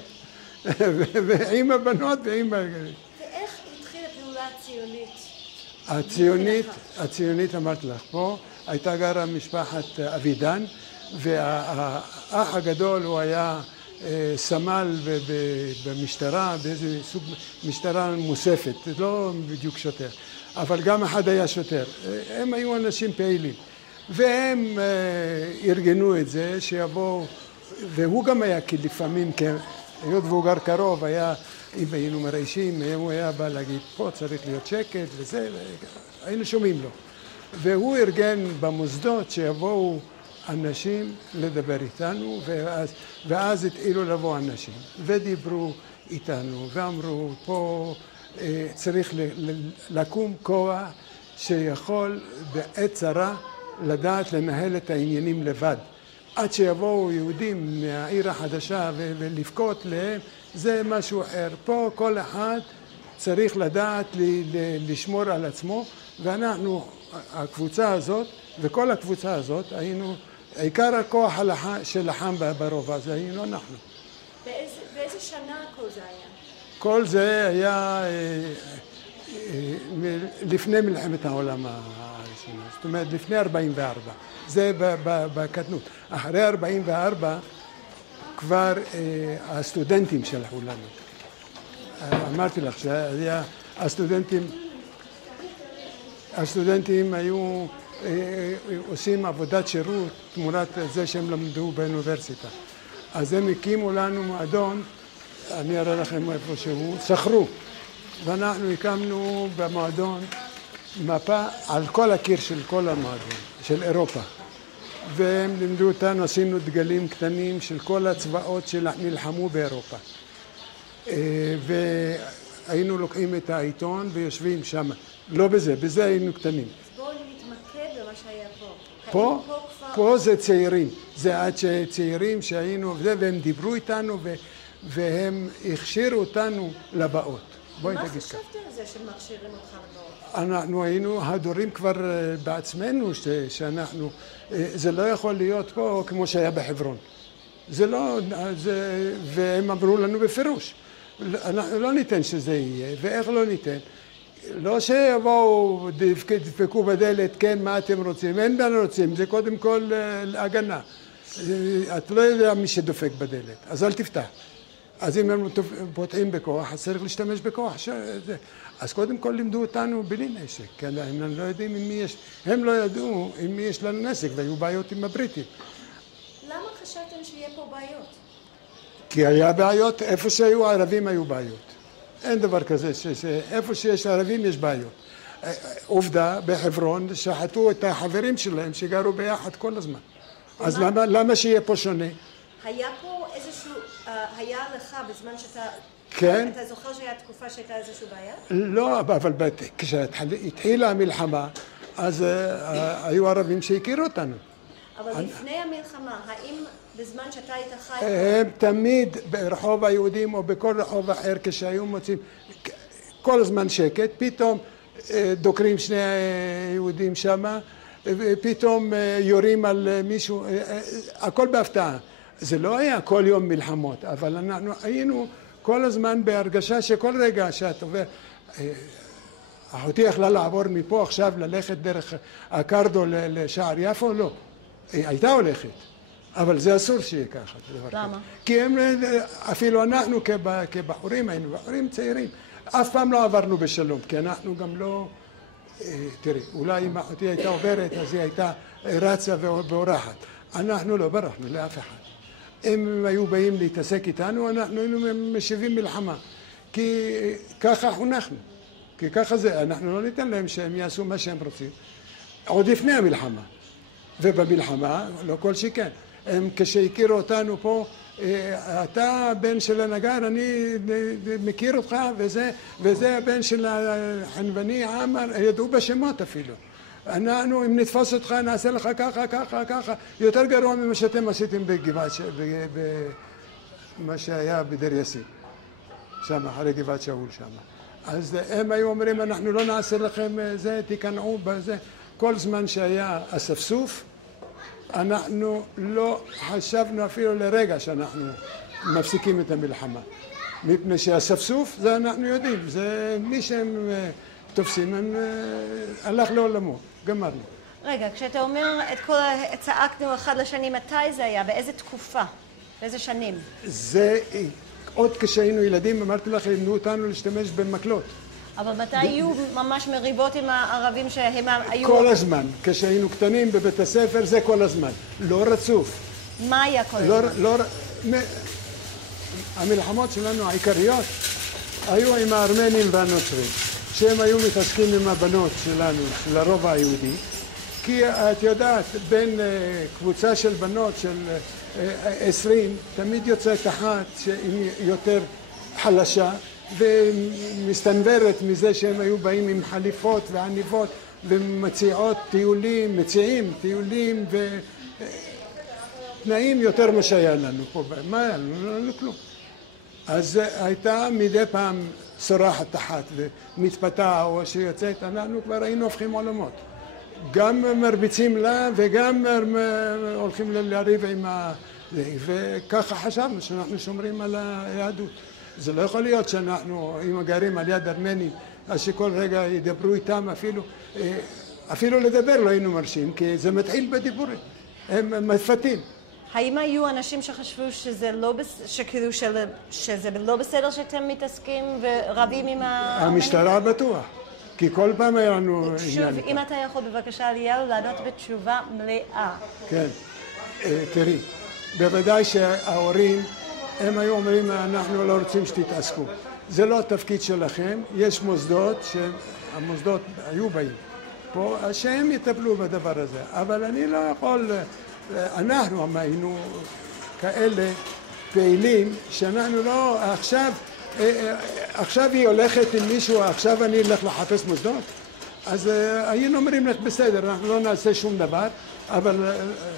ועם הבנות ועם... ואיך התחילה הפעולה הציונית? הציונית אמרתי לך, פה הייתה גרה משפחת אבידן, והאח הגדול הוא היה סמל במשטרה, באיזה סוג משטרה מוספת, לא בדיוק שוטר, אבל גם אחד היה שוטר. הם היו אנשים פעילים, והם ארגנו את זה שיבואו, והוא גם היה כי לפעמים, היות והוא גר קרוב, היה, אם היינו מרעישים, הוא היה בא להגיד, פה צריך להיות שקט וזה, היינו שומעים לו. והוא ארגן במוסדות שיבואו אנשים לדבר איתנו, ואז התחילו לבוא אנשים, ודיברו איתנו, ואמרו, פה צריך לקום כוח שיכול בעת צרה לדעת לנהל את העניינים לבד. עד שיבואו יהודים מהעיר החדשה ולבכות להם, זה משהו אחר. פה כל אחד צריך לדעת לשמור על עצמו, ואנחנו, הקבוצה הזאת, וכל הקבוצה הזאת, היינו, עיקר הכוח שלחם ברובע, זה היינו אנחנו. באיזה שנה כל זה היה? כל זה היה לפני מלחמת העולם הראשונה, זאת אומרת לפני 44, זה בקטנות. אחרי 44 כבר הסטודנטים שלחו לנו. אמרתי לך שהיה הסטודנטים היו עושים עבודת שירות תמורת זה שהם למדו באוניברסיטה. אז הם הקימו לנו מועדון, אני אראה לכם איפה שהוא, שכרו. ואנחנו הקמנו במועדון מפה על כל הקיר של כל המועדון, של אירופה. והם לימדו אותנו, עשינו דגלים קטנים של כל הצבאות שנלחמו באירופה. והיינו לוקחים את העיתון ויושבים שם. לא בזה היינו קטנים. אז בואו נתמקד במה שהיה פה. פה זה צעירים. זה עד שצעירים שהיינו, והם דיברו איתנו והם הכשירו אותנו לבאות. מה חשבת על זה שמכשירים אותך לבאות? אנחנו היינו הדורים כבר בעצמנו שאנחנו, זה לא יכול להיות פה כמו שהיה בחברון. זה לא, והם אמרו לנו בפירוש, אנחנו לא ניתן שזה יהיה, ואיך לא ניתן? לא שיבואו, דפקו בדלת, כן, מה אתם רוצים? אין מה רוצים, זה קודם כל הגנה. את לא יודע מי שדופק בדלת, אז אל תפתח. אז אם הם פותחים בכוח, אז צריך להשתמש בכוח. אז קודם כל לימדו אותנו בלי נשק, כי הם לא יודעים עם מי יש, הם לא ידעו עם מי יש לנו נשק, והיו בעיות עם הבריטים. למה חשבתם שיהיה פה בעיות? כי היה בעיות, איפה שהיו ערבים היו בעיות. אין דבר כזה, איפה שיש ערבים יש בעיות. עובדה, בחברון, שחטו את החברים שלהם שגרו ביחד כל הזמן. אז למה שיהיה פה שונה? היה פה איזשהו, היה לך בזמן שאתה, כן. אתה זוכר שהיה תקופה שהייתה איזשהו בעיה? לא, אבל כשהתחילה המלחמה, אז היו ערבים שהכירו אותנו. אבל לפני המלחמה, האם בזמן שאתה היית חי... הם תמיד ברחוב היהודים או בכל רחוב אחר כשהיו מוצאים כל הזמן שקט, פתאום דוקרים שני יהודים שמה, פתאום יורים על מישהו, הכל בהפתעה. זה לא היה כל יום מלחמות, אבל אנחנו היינו כל הזמן בהרגשה שכל רגע שאת עובר, אחותי יכלה לעבור מפה עכשיו ללכת דרך הקרדו לשער יפו? לא. הייתה הולכת, אבל זה אסור שיהיה ככה. למה? כי הם, אפילו אנחנו כבחורים, היינו בחורים צעירים, אף פעם לא עברנו בשלום, כי אנחנו גם לא, תראי, אולי אם אחותי הייתה עוברת, אז היא הייתה רצה ואורחת. אנחנו לא ברחנו לאף אחד. אם הם היו באים להתעסק איתנו, אנחנו היינו משיבים מלחמה. כי ככה חונכנו. כי ככה זה, אנחנו לא ניתן להם שהם יעשו מה שהם רוצים. עוד לפני המלחמה. ובמלחמה, לא כל שכן. הם כשהכירו אותנו פה, אתה הבן של הנגר, אני מכיר אותך, וזה הבן של החנווני עמר, ידעו בשמות אפילו. אנחנו, אם נתפוס אותך, נעשה לך ככה, ככה, ככה, יותר גרוע ממה שאתם עשיתם בגבעת, במה שהיה בדיר יאסין. שם, אחרי גבעת שאול שם. אז הם היו אומרים, אנחנו לא נעשה לכם זה, תיכנעו בזה. כל זמן שהיה אספסוף, אנחנו לא חשבנו אפילו לרגע שאנחנו מפסיקים את המלחמה. מפני שהאספסוף, זה אנחנו יודעים, זה מי שהם תופסים, הם הלך לעולמו, גמרנו. רגע, כשאתה אומר את כל צעקנו אחד לשני, מתי זה היה? באיזה תקופה? באיזה שנים? זה עוד כשהיינו ילדים, אמרתי לך, לימדו אותנו להשתמש במקלות. אבל מתי היו ממש מריבות עם הערבים שהם היו... כל הזמן, כשהיינו קטנים בבית הספר, זה כל הזמן. לא רצוף. מה היה כל הזמן? המלחמות שלנו העיקריות היו עם הארמנים והנוצרים, שהם היו מתעסקים עם הבנות שלנו, של הרובע היהודי, כי את יודעת, בין קבוצה של בנות של 20, תמיד יוצאת אחת שהיא יותר חלשה, ומסתנוורת מזה שהם היו באים עם חליפות ועניבות ומציעים טיולים ותנאים יותר מה שהיה לנו פה. מה היה לנו? לא היה לנו כלום. אז הייתה מדי פעם צורחת אחת ומתפתה או שיוצאת, אנחנו כבר היינו הופכים עולמות. גם מרביצים לה וגם הולכים לריב עם וככה חשבנו שאנחנו שומרים על היהדות. זה לא יכול להיות שאנחנו, אם גרים על יד ארמנים, אז שכל רגע ידברו איתם, אפילו לדבר לא היינו מרשים, כי זה מתחיל בדיבורים, הם מפתים. האם היו אנשים שחשבו שזה לא בסדר שאתם מתעסקים ורבים עם המשטרה בטוח, כי כל פעם היה לנו עניין. שוב, אם אתה יכול בבקשה ליאל לענות בתשובה מלאה. כן, תראי, בוודאי שההורים הם היו אומרים, אנחנו לא רוצים שתתעסקו. זה לא התפקיד שלכם, יש מוסדות, שהמוסדות היו באים פה, שהם יטפלו בדבר הזה. אבל אני לא יכול, אנחנו היינו כאלה פעילים, שאנחנו לא, עכשיו היא הולכת עם מישהו, עכשיו אני אלך לחפש מוסדות. אז היינו אומרים לך, בסדר, אנחנו לא נעשה שום דבר, אבל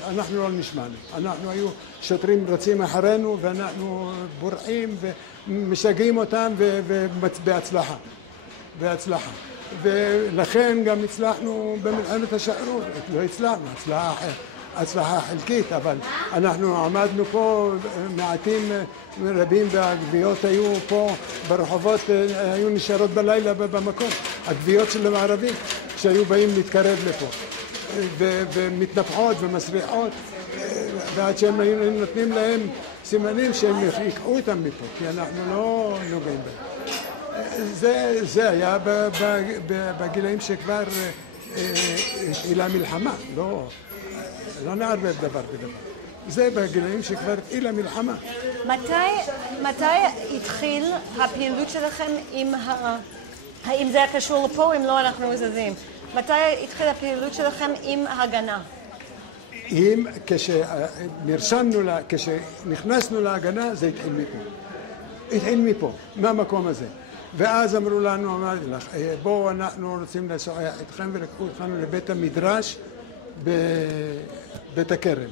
אנחנו לא נשמענו. אנחנו היו שוטרים רצים אחרינו ואנחנו בורחים ומשגעים אותם ובהצלחה. בהצלחה. ולכן גם הצלחנו במלחמת השחרור. לא הצלחנו, הצלחה חלקית, אבל אנחנו עמדנו פה, מעטים רבים והגוויות היו פה ברחובות, היו נשארות בלילה במקום. הגוויות של הערבים שהיו באים להתקרב לפה. ומתנפחות ומסריחות, ועד שהם היו נותנים להם סימנים שהם יקחו אותם מפה, כי אנחנו לא נוגעים בהם. זה היה בגילאים שכבר התחילה מלחמה, לא נערבב דבר בדבר. זה בגילאים שכבר התחילה מלחמה. מתי התחיל הפעילות שלכם האם זה היה קשור לפה, אם לא אנחנו מזזים? מתי התחילה הפעילות שלכם עם ההגנה? כשנכנסנו להגנה זה התחיל מפה. התחיל מפה, מהמקום הזה. ואז אמרו לנו, אמרתי לך, בואו אנחנו רוצים לשוחח אתכם ולקחו אותנו לבית המדרש בבית הכרם.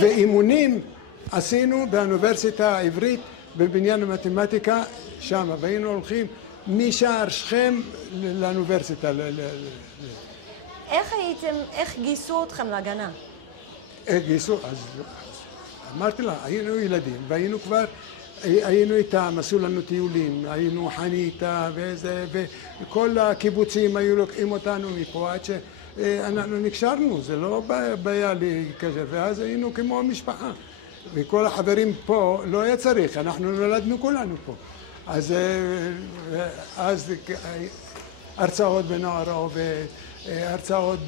ואימונים עשינו באוניברסיטה העברית בבניין המתמטיקה שם, והיינו הולכים משער שכם לאוניברסיטה. איך גייסו אתכם להגנה? גייסו, אז אמרתי לה, היינו ילדים והיינו כבר, היינו איתם, עשו לנו טיולים, היינו חניתה וכל הקיבוצים היו לוקחים אותנו מפה עד שאנחנו נקשרנו, זה לא בעיה לי כזה, ואז היינו כמו משפחה. וכל החברים פה לא היה צריך, אנחנו נולדנו כולנו פה. אז הרצאות בנוער והרצאות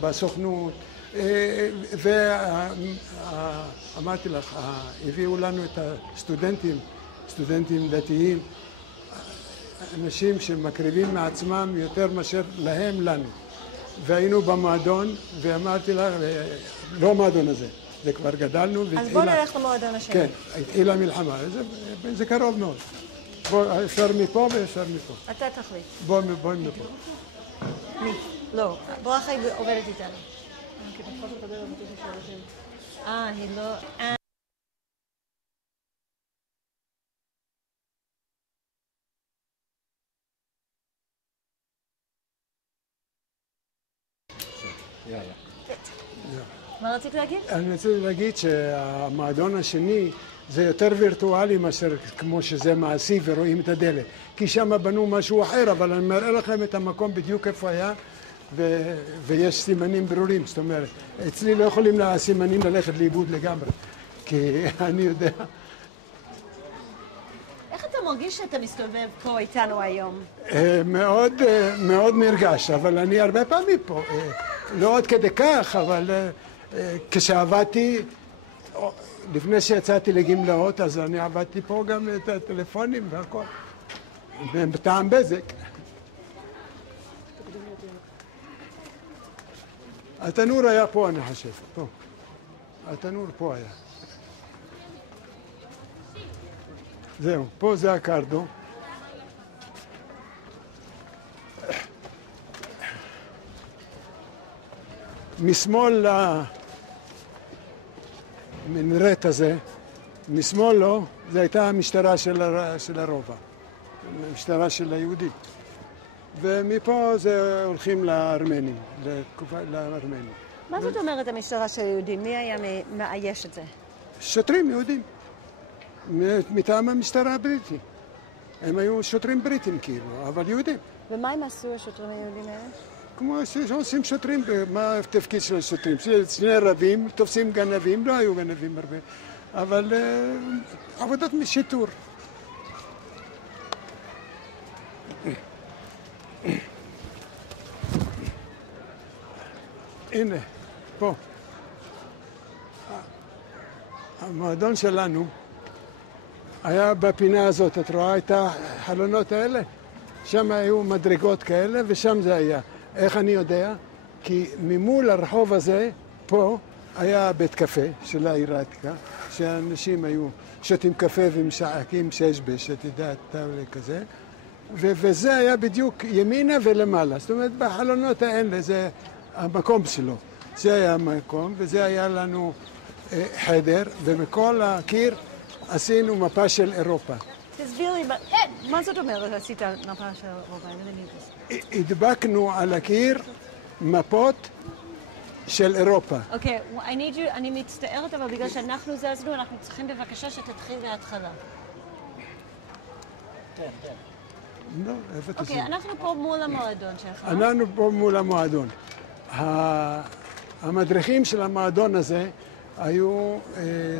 בסוכנות, ואמרתי לך, הביאו לנו את הסטודנטים, סטודנטים דתיים, אנשים שמקריבים מעצמם יותר מאשר להם לנו. והיינו במועדון, ואמרתי לה, לא מועדון הזה, זה כבר גדלנו והתחילה... אז בוא נלך למועדון השני. כן, התחילה מלחמה, זה קרוב מאוד. אפשר מפה ואפשר מפה. אתה תחליט. בואי מפה. מי? לא, ברכה עובדת איתנו. היא לא... מה רצית להגיד? אני רוצה להגיד שהמועדון השני זה יותר וירטואלי מאשר כמו שזה מעשי ורואים את הדלת. כי שם בנו משהו אחר, אבל אני מראה לכם את המקום בדיוק איפה היה, ויש סימנים ברורים. זאת אומרת, אצלי לא יכולים הסימנים ללכת לאיבוד לגמרי, כי אני יודע. איך אתה מרגיש שאתה מסתובב פה איתנו היום? מאוד נרגש, אבל אני הרבה פעמים פה. לא עד כדי כך, אבל כשעבדתי, לפני שיצאתי לגמלאות, אז אני עבדתי פה גם את הטלפונים והכל. בטעם בזק. התנור היה פה, אני חושב. פה. התנור פה היה. זהו, פה זה הקרדו. משמאל למנהרת הזה, משמאל לו, זו הייתה המשטרה של הרובע, המשטרה של היהודים. ומפה זה הולכים לארמנים, לארמנים. מה זאת אומרת המשטרה של היהודים? מי היה מאייש את זה? שוטרים יהודים, מטעם המשטרה הבריטי. הם היו שוטרים בריטים כאילו, אבל יהודים. ומה הם עשו השוטרים היהודים האלה? כמו שעושים שוטרים, מה התפקיד של השוטרים? שני רבים, תופסים גנבים, לא היו גנבים הרבה, אבל עבודת משיטור. הנה, פה. המועדון שלנו היה בפינה הזאת, את רואה את החלונות האלה? שם היו מדרגות כאלה ושם זה היה. איך אני יודע? כי ממול הרחוב הזה, פה, היה בית קפה של העיר העתיקה, שאנשים היו שותים קפה ומשחקים שש-בש, את יודעת, כזה, וזה היה בדיוק ימינה ולמעלה. זאת אומרת, בחלונות האלה זה המקום שלו. זה היה המקום, וזה היה לנו חדר, ומכל הקיר עשינו מפה של אירופה. תסביר לי, מה זאת אומרת עשית מפה של אירופה? הדבקנו על הקיר מפות של אירופה. אוקיי, אני מצטערת, אבל בגלל שאנחנו זזנו, אנחנו צריכים בבקשה שתתחיל מההתחלה. לא, איפה תעשי? אוקיי, אנחנו פה מול המועדון שלך. אנחנו פה מול המועדון. המדריכים של המועדון הזה היו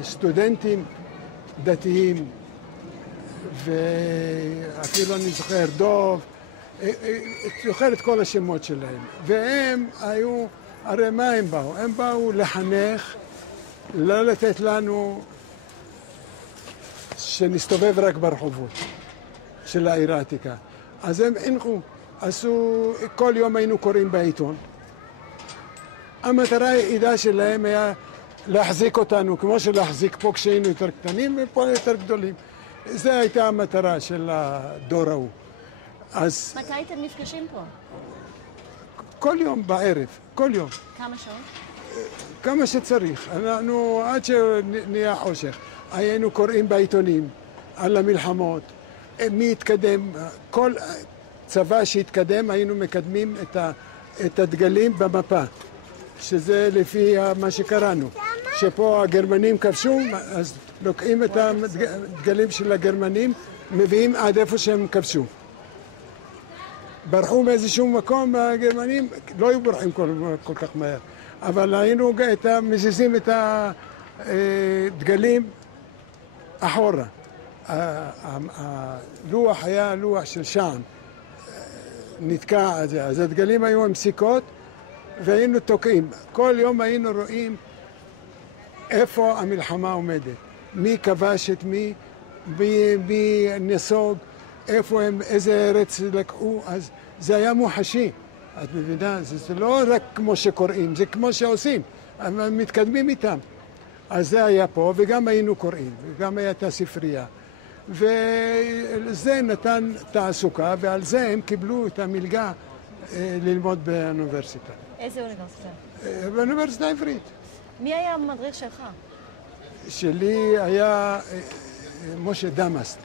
סטודנטים דתיים, ואפילו אני זוכר דוב, זוכר את כל השמות שלהם. והם היו, הרי מה הם באו? הם באו לחנך, לא לתת לנו שנסתובב רק ברחובות של העיר העתיקה. אז הם חינכו, עשו, כל יום היינו קוראים בעיתון. המטרה היחידה שלהם היה להחזיק אותנו, כמו שלהחזיק פה כשהיינו יותר קטנים ופה יותר גדולים. זו הייתה המטרה של הדור ההוא. אז מתי אתם נפגשים פה? כל יום בערב, כל יום. כמה שעות? כמה שצריך. אנחנו, עד שנהיה חושך, היינו קוראים בעיתונים על המלחמות, מי התקדם, כל צבא שהתקדם היינו מקדמים את הדגלים במפה, שזה לפי מה שקראנו. שפה הגרמנים כבשו, אז לוקחים את הדגלים של הגרמנים, מביאים עד איפה שהם כבשו. ברחו מאיזשהו מקום, הגרמנים לא היו ברחים כל כך מהר, אבל היינו מזיזים את הדגלים אחורה. הלוח היה לוח של שען, נתקע על זה, אז הדגלים היו עם סיכות והיינו תוקעים. כל יום היינו רואים איפה המלחמה עומדת, מי כבש את מי נסוג, איפה הם, איזה ארץ לקחו, אז זה היה מוחשי. את מבינה? זה לא רק כמו שקוראים, זה כמו שעושים, אבל מתקדמים איתם. אז זה היה פה, וגם היינו קוראים, וגם הייתה ספרייה. וזה נתן תעסוקה, ועל זה הם קיבלו את המלגה ללמוד באוניברסיטה. איזה אוניברסיטה? באוניברסיטה העברית. מי היה המדריך שלך? שלי היה משה דמאסט.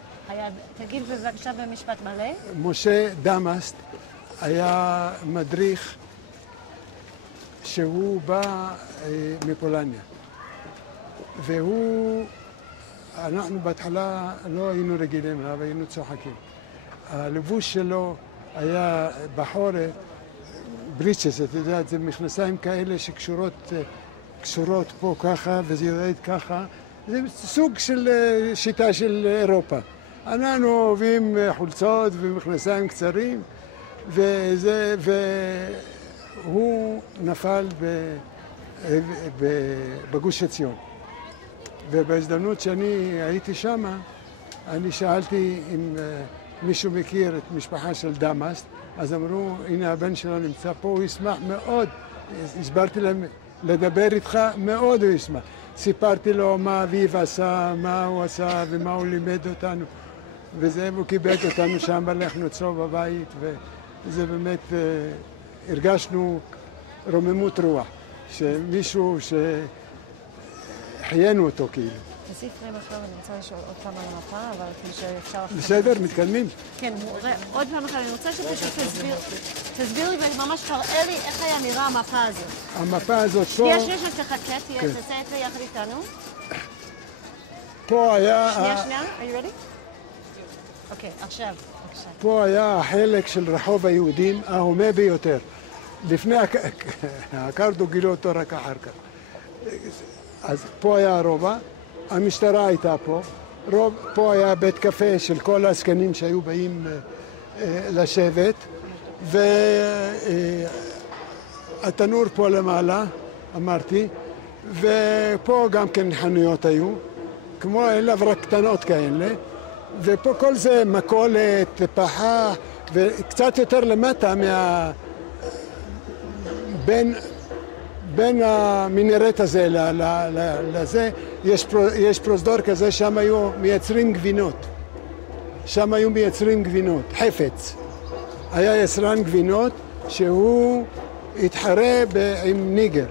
תגיד בבקשה במשפט מלא. משה דמאסט היה מדריך שהוא בא מפולניה. אנחנו בהתחלה לא היינו רגילים אליו, היינו צוחקים. הלבוש שלו היה בחורף, בריצ'ס, אתה יודע, זה מכנסיים כאלה שקשורות פה ככה וזה יורד ככה. זה סוג של שיטה של אירופה. אנחנו אוהבים חולצות ומכנסיים קצרים, והוא נפל בגוש עציון. ובהזדמנות שאני הייתי שם, אני שאלתי אם מישהו מכיר את משפחה של דמאס, אז אמרו, הנה הבן שלו נמצא פה, הוא ישמח מאוד. הסברתי להם, לדבר איתך, מאוד הוא ישמח. סיפרתי לו מה אביו עשה, מה הוא עשה ומה הוא לימד אותנו. וזה, הוא קיבל אותנו שם, הלכנו אצלו בבית, וזה באמת, הרגשנו רוממות רוח, שמישהו שחיינו אותו כאילו. תוסיף פריים עכשיו, אני רוצה לשאול עוד פעם על המפה, אבל כאילו שאפשר... בסדר, מתקדמים? כן, עוד פעם אחת, אני רוצה שפשוט תסביר לי ממש, תראה לי איך היה נראה המפה הזאת. המפה הזאת פה... שנייה, תחכה, תעשה את זה יחד איתנו. פה היה... שנייה, are you ready? אוקיי, עכשיו. פה היה החלק של רחוב היהודים ההומה ביותר. לפני הקרדו גילו אותו רק אחר כך. אז פה היה הרובע, המשטרה הייתה פה, פה היה בית קפה של כל העסקנים שהיו באים לשבת, והתנור פה למעלה, אמרתי, ופה גם כן חנויות היו, כמו אליו רק קטנות כאלה, ופה כל זה מכולת, פחה, וקצת יותר למטה בין המנהרת הזה לזה, יש פרוזדור כזה, שם היו מייצרים גבינות. שם היו מייצרים גבינות, חפץ. היה יצרן גבינות שהוא התחרה עם ניגר.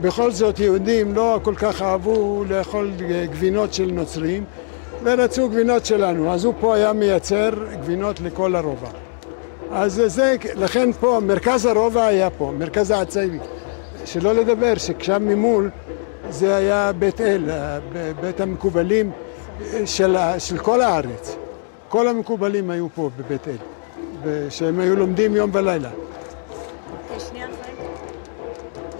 בכל זאת יהודים לא כל כך אהבו לאכול גבינות של נוצרים, ורצו גבינות שלנו. אז הוא פה היה מייצר גבינות לכל הרובע. אז זה, לכן פה, מרכז הרובע היה פה, מרכז העצייבי. שלא לדבר שכשם ממול זה היה בית אל, בית המקובלים של כל הארץ. כל המקובלים היו פה בבית אל, שהם היו לומדים יום ולילה.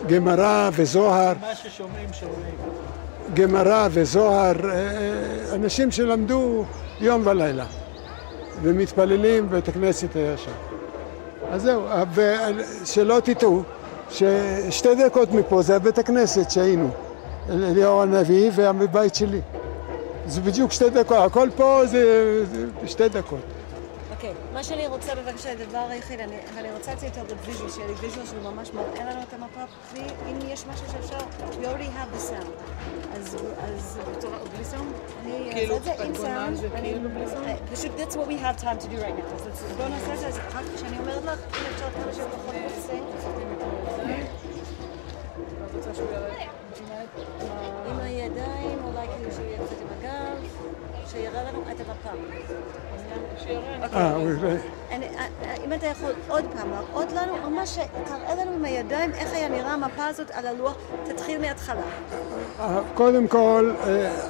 גמרא וזוהר. מה ששומעים שומעים. גמרא וזוהר, אנשים שלמדו יום ולילה ומתפללים, בית הכנסת היה שם. אז זהו, שלא תטעו. ששתי דקות מפה זה בית הכנסת שהיינו, אליהו הנביא והבית שלי. זה בדיוק 2 דקות, הכל פה זה 2 דקות. אוקיי, מה שאני רוצה בבקשה, הדבר היחיד, אני רוצה לצאת יותר בוויז'ואל, שיהיה לי ויז'ואל שהוא ממש מראה לנו את המפה, ואם יש משהו שאפשר, you already have the sound. אז בלי סאונד, אני אעשה את זה עם סאונד, פשוט that's what we have time to do right now. אז בואו נעשה את זה, אז רק כשאני אומרת לך, אם אפשר כמה שפחות לסיים. עם הידיים, אולי כאילו שיהיה קצת עם הגב, שיראה לנו את המפה. אם אתה יכול עוד פעם להראות לנו, ממש תראה לנו עם הידיים איך היה נראה המפה הזאת על הלוח, תתחיל מההתחלה. קודם כל,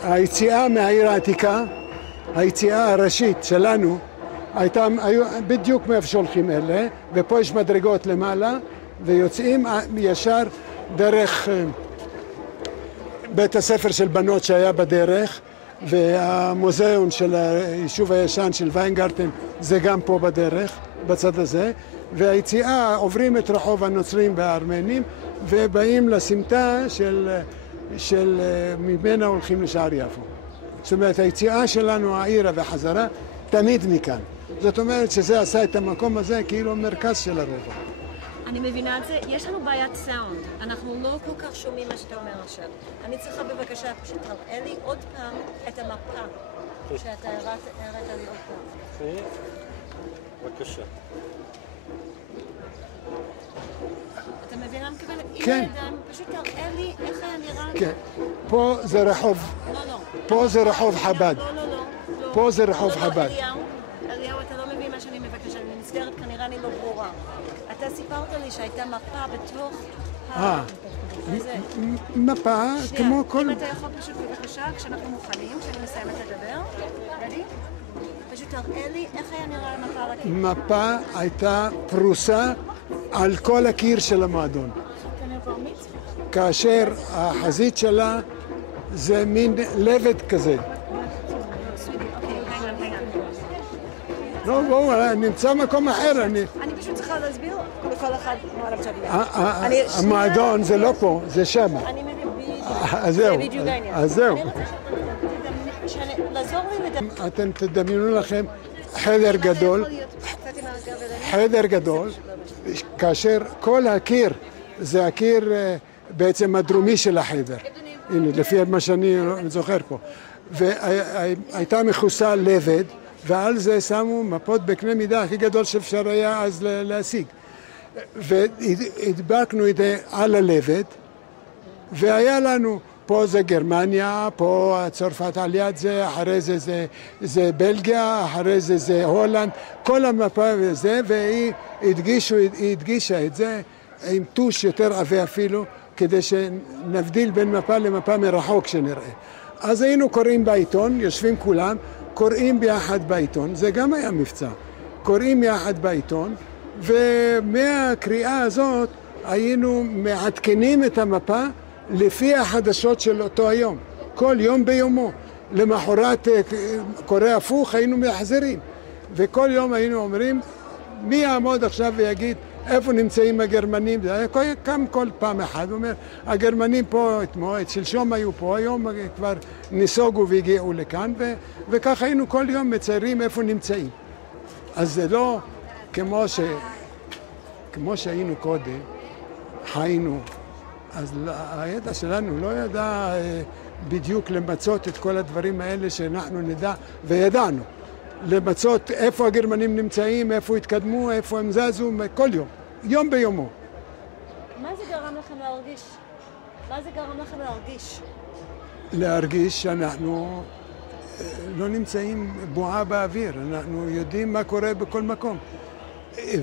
היציאה מהעיר העתיקה, היציאה הראשית שלנו, היו בדיוק מאיפה שהולכים אלה, ופה יש מדרגות למעלה, ויוצאים ישר דרך בית הספר של בנות שהיה בדרך, והמוזיאון של היישוב הישן של ויינגרטן זה גם פה בדרך, בצד הזה, והיציאה עוברים את רחוב הנוצרים והארמנים ובאים לסמטה של ממנה הולכים לשער יפו. זאת אומרת, היציאה שלנו, העירה והחזרה, תמיד מכאן. זאת אומרת שזה עשה את המקום הזה כאילו מרכז של הרובע. אני מבינה את זה, יש לנו בעיית סאונד, אנחנו לא כל כך שומעים מה שאתה אומר עכשיו. אני צריכה בבקשה פשוט תראה לי עוד פעם את המפה שאתה הראת לי עוד פעם. בבקשה. אתה מבין מה מקבל? כן. פשוט תראה לי איך היה נראה. כן, פה זה רחוב, פה זה רחוב חב"ד. לא. פה זה רחוב חב"ד. אליהו, אתה לא מבין מה שאני מבקשת, אני מצטערת, כנראה אני לא ברורה. אתה סיפרת לי שהייתה מפה בתוך מפה, כמו כל... אם אתה יכול פשוט בבקשה, כשאנחנו מוכנים, כשאני מסיימת לדבר, רדי? פשוט תראה לי איך היה נראה המפה על הקיר. מפה הייתה פרוסה על כל הקיר של המועדון. כאשר החזית שלה זה מין לבד כזה. לא, בואו, נמצא מקום אחר. אני פשוט צריכה להסביר לכל אחד מה עליו שאני... המועדון זה לא פה, זה שם. אני מבין בדיוק. אז זהו. זה בדיוק העניין. אז זהו. אני רוצה לעזור לי לדבר. אתם תדמיינו לכם חדר גדול, חדר גדול, כאשר כל הקיר זה הקיר בעצם הדרומי של החדר. הנה, לפי מה שאני זוכר פה. והייתה מכוסה לבד, ועל זה שמו מפות בקנה מידה הכי גדול שאפשר היה אז להשיג. והדבקנו את זה על הלבד, והיה לנו, פה זה גרמניה, פה צרפת על יד זה, אחרי זה זה בלגיה, אחרי זה הולנד, כל המפה וזה, והיא הדגישה את זה עם טוש יותר עבה אפילו, כדי שנבדיל בין מפה למפה מרחוק שנראה. אז היינו קוראים בעיתון, יושבים כולם, קוראים ביחד בעיתון, זה גם היה מבצע, קוראים יחד בעיתון, ומהקריאה הזאת היינו מעדכנים את המפה לפי החדשות של אותו היום, כל יום ביומו. למחרת קורא הפוך, היינו מחזירים, וכל יום היינו אומרים, מי יעמוד עכשיו ויגיד איפה נמצאים הגרמנים? זה היה קם כל פעם אחד, הוא אומר, הגרמנים פה אתמול, שלשום היו פה, היום כבר נסוגו והגיעו לכאן, וככה היינו כל יום מציירים איפה נמצאים. אז זה לא כמו שהיינו קודם, חיינו, אז הידע שלנו לא ידע בדיוק למצות את כל הדברים האלה שאנחנו נדע, וידענו למצות איפה הגרמנים נמצאים, איפה התקדמו, איפה הם זזו, כל יום, יום ביומו. מה זה גרם לכם להרגיש? מה זה גרם לכם להרגיש? להרגיש שאנחנו לא נמצאים בועה באוויר, אנחנו יודעים מה קורה בכל מקום.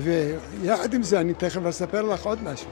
ויחד עם זה אני תכף אספר לך עוד משהו.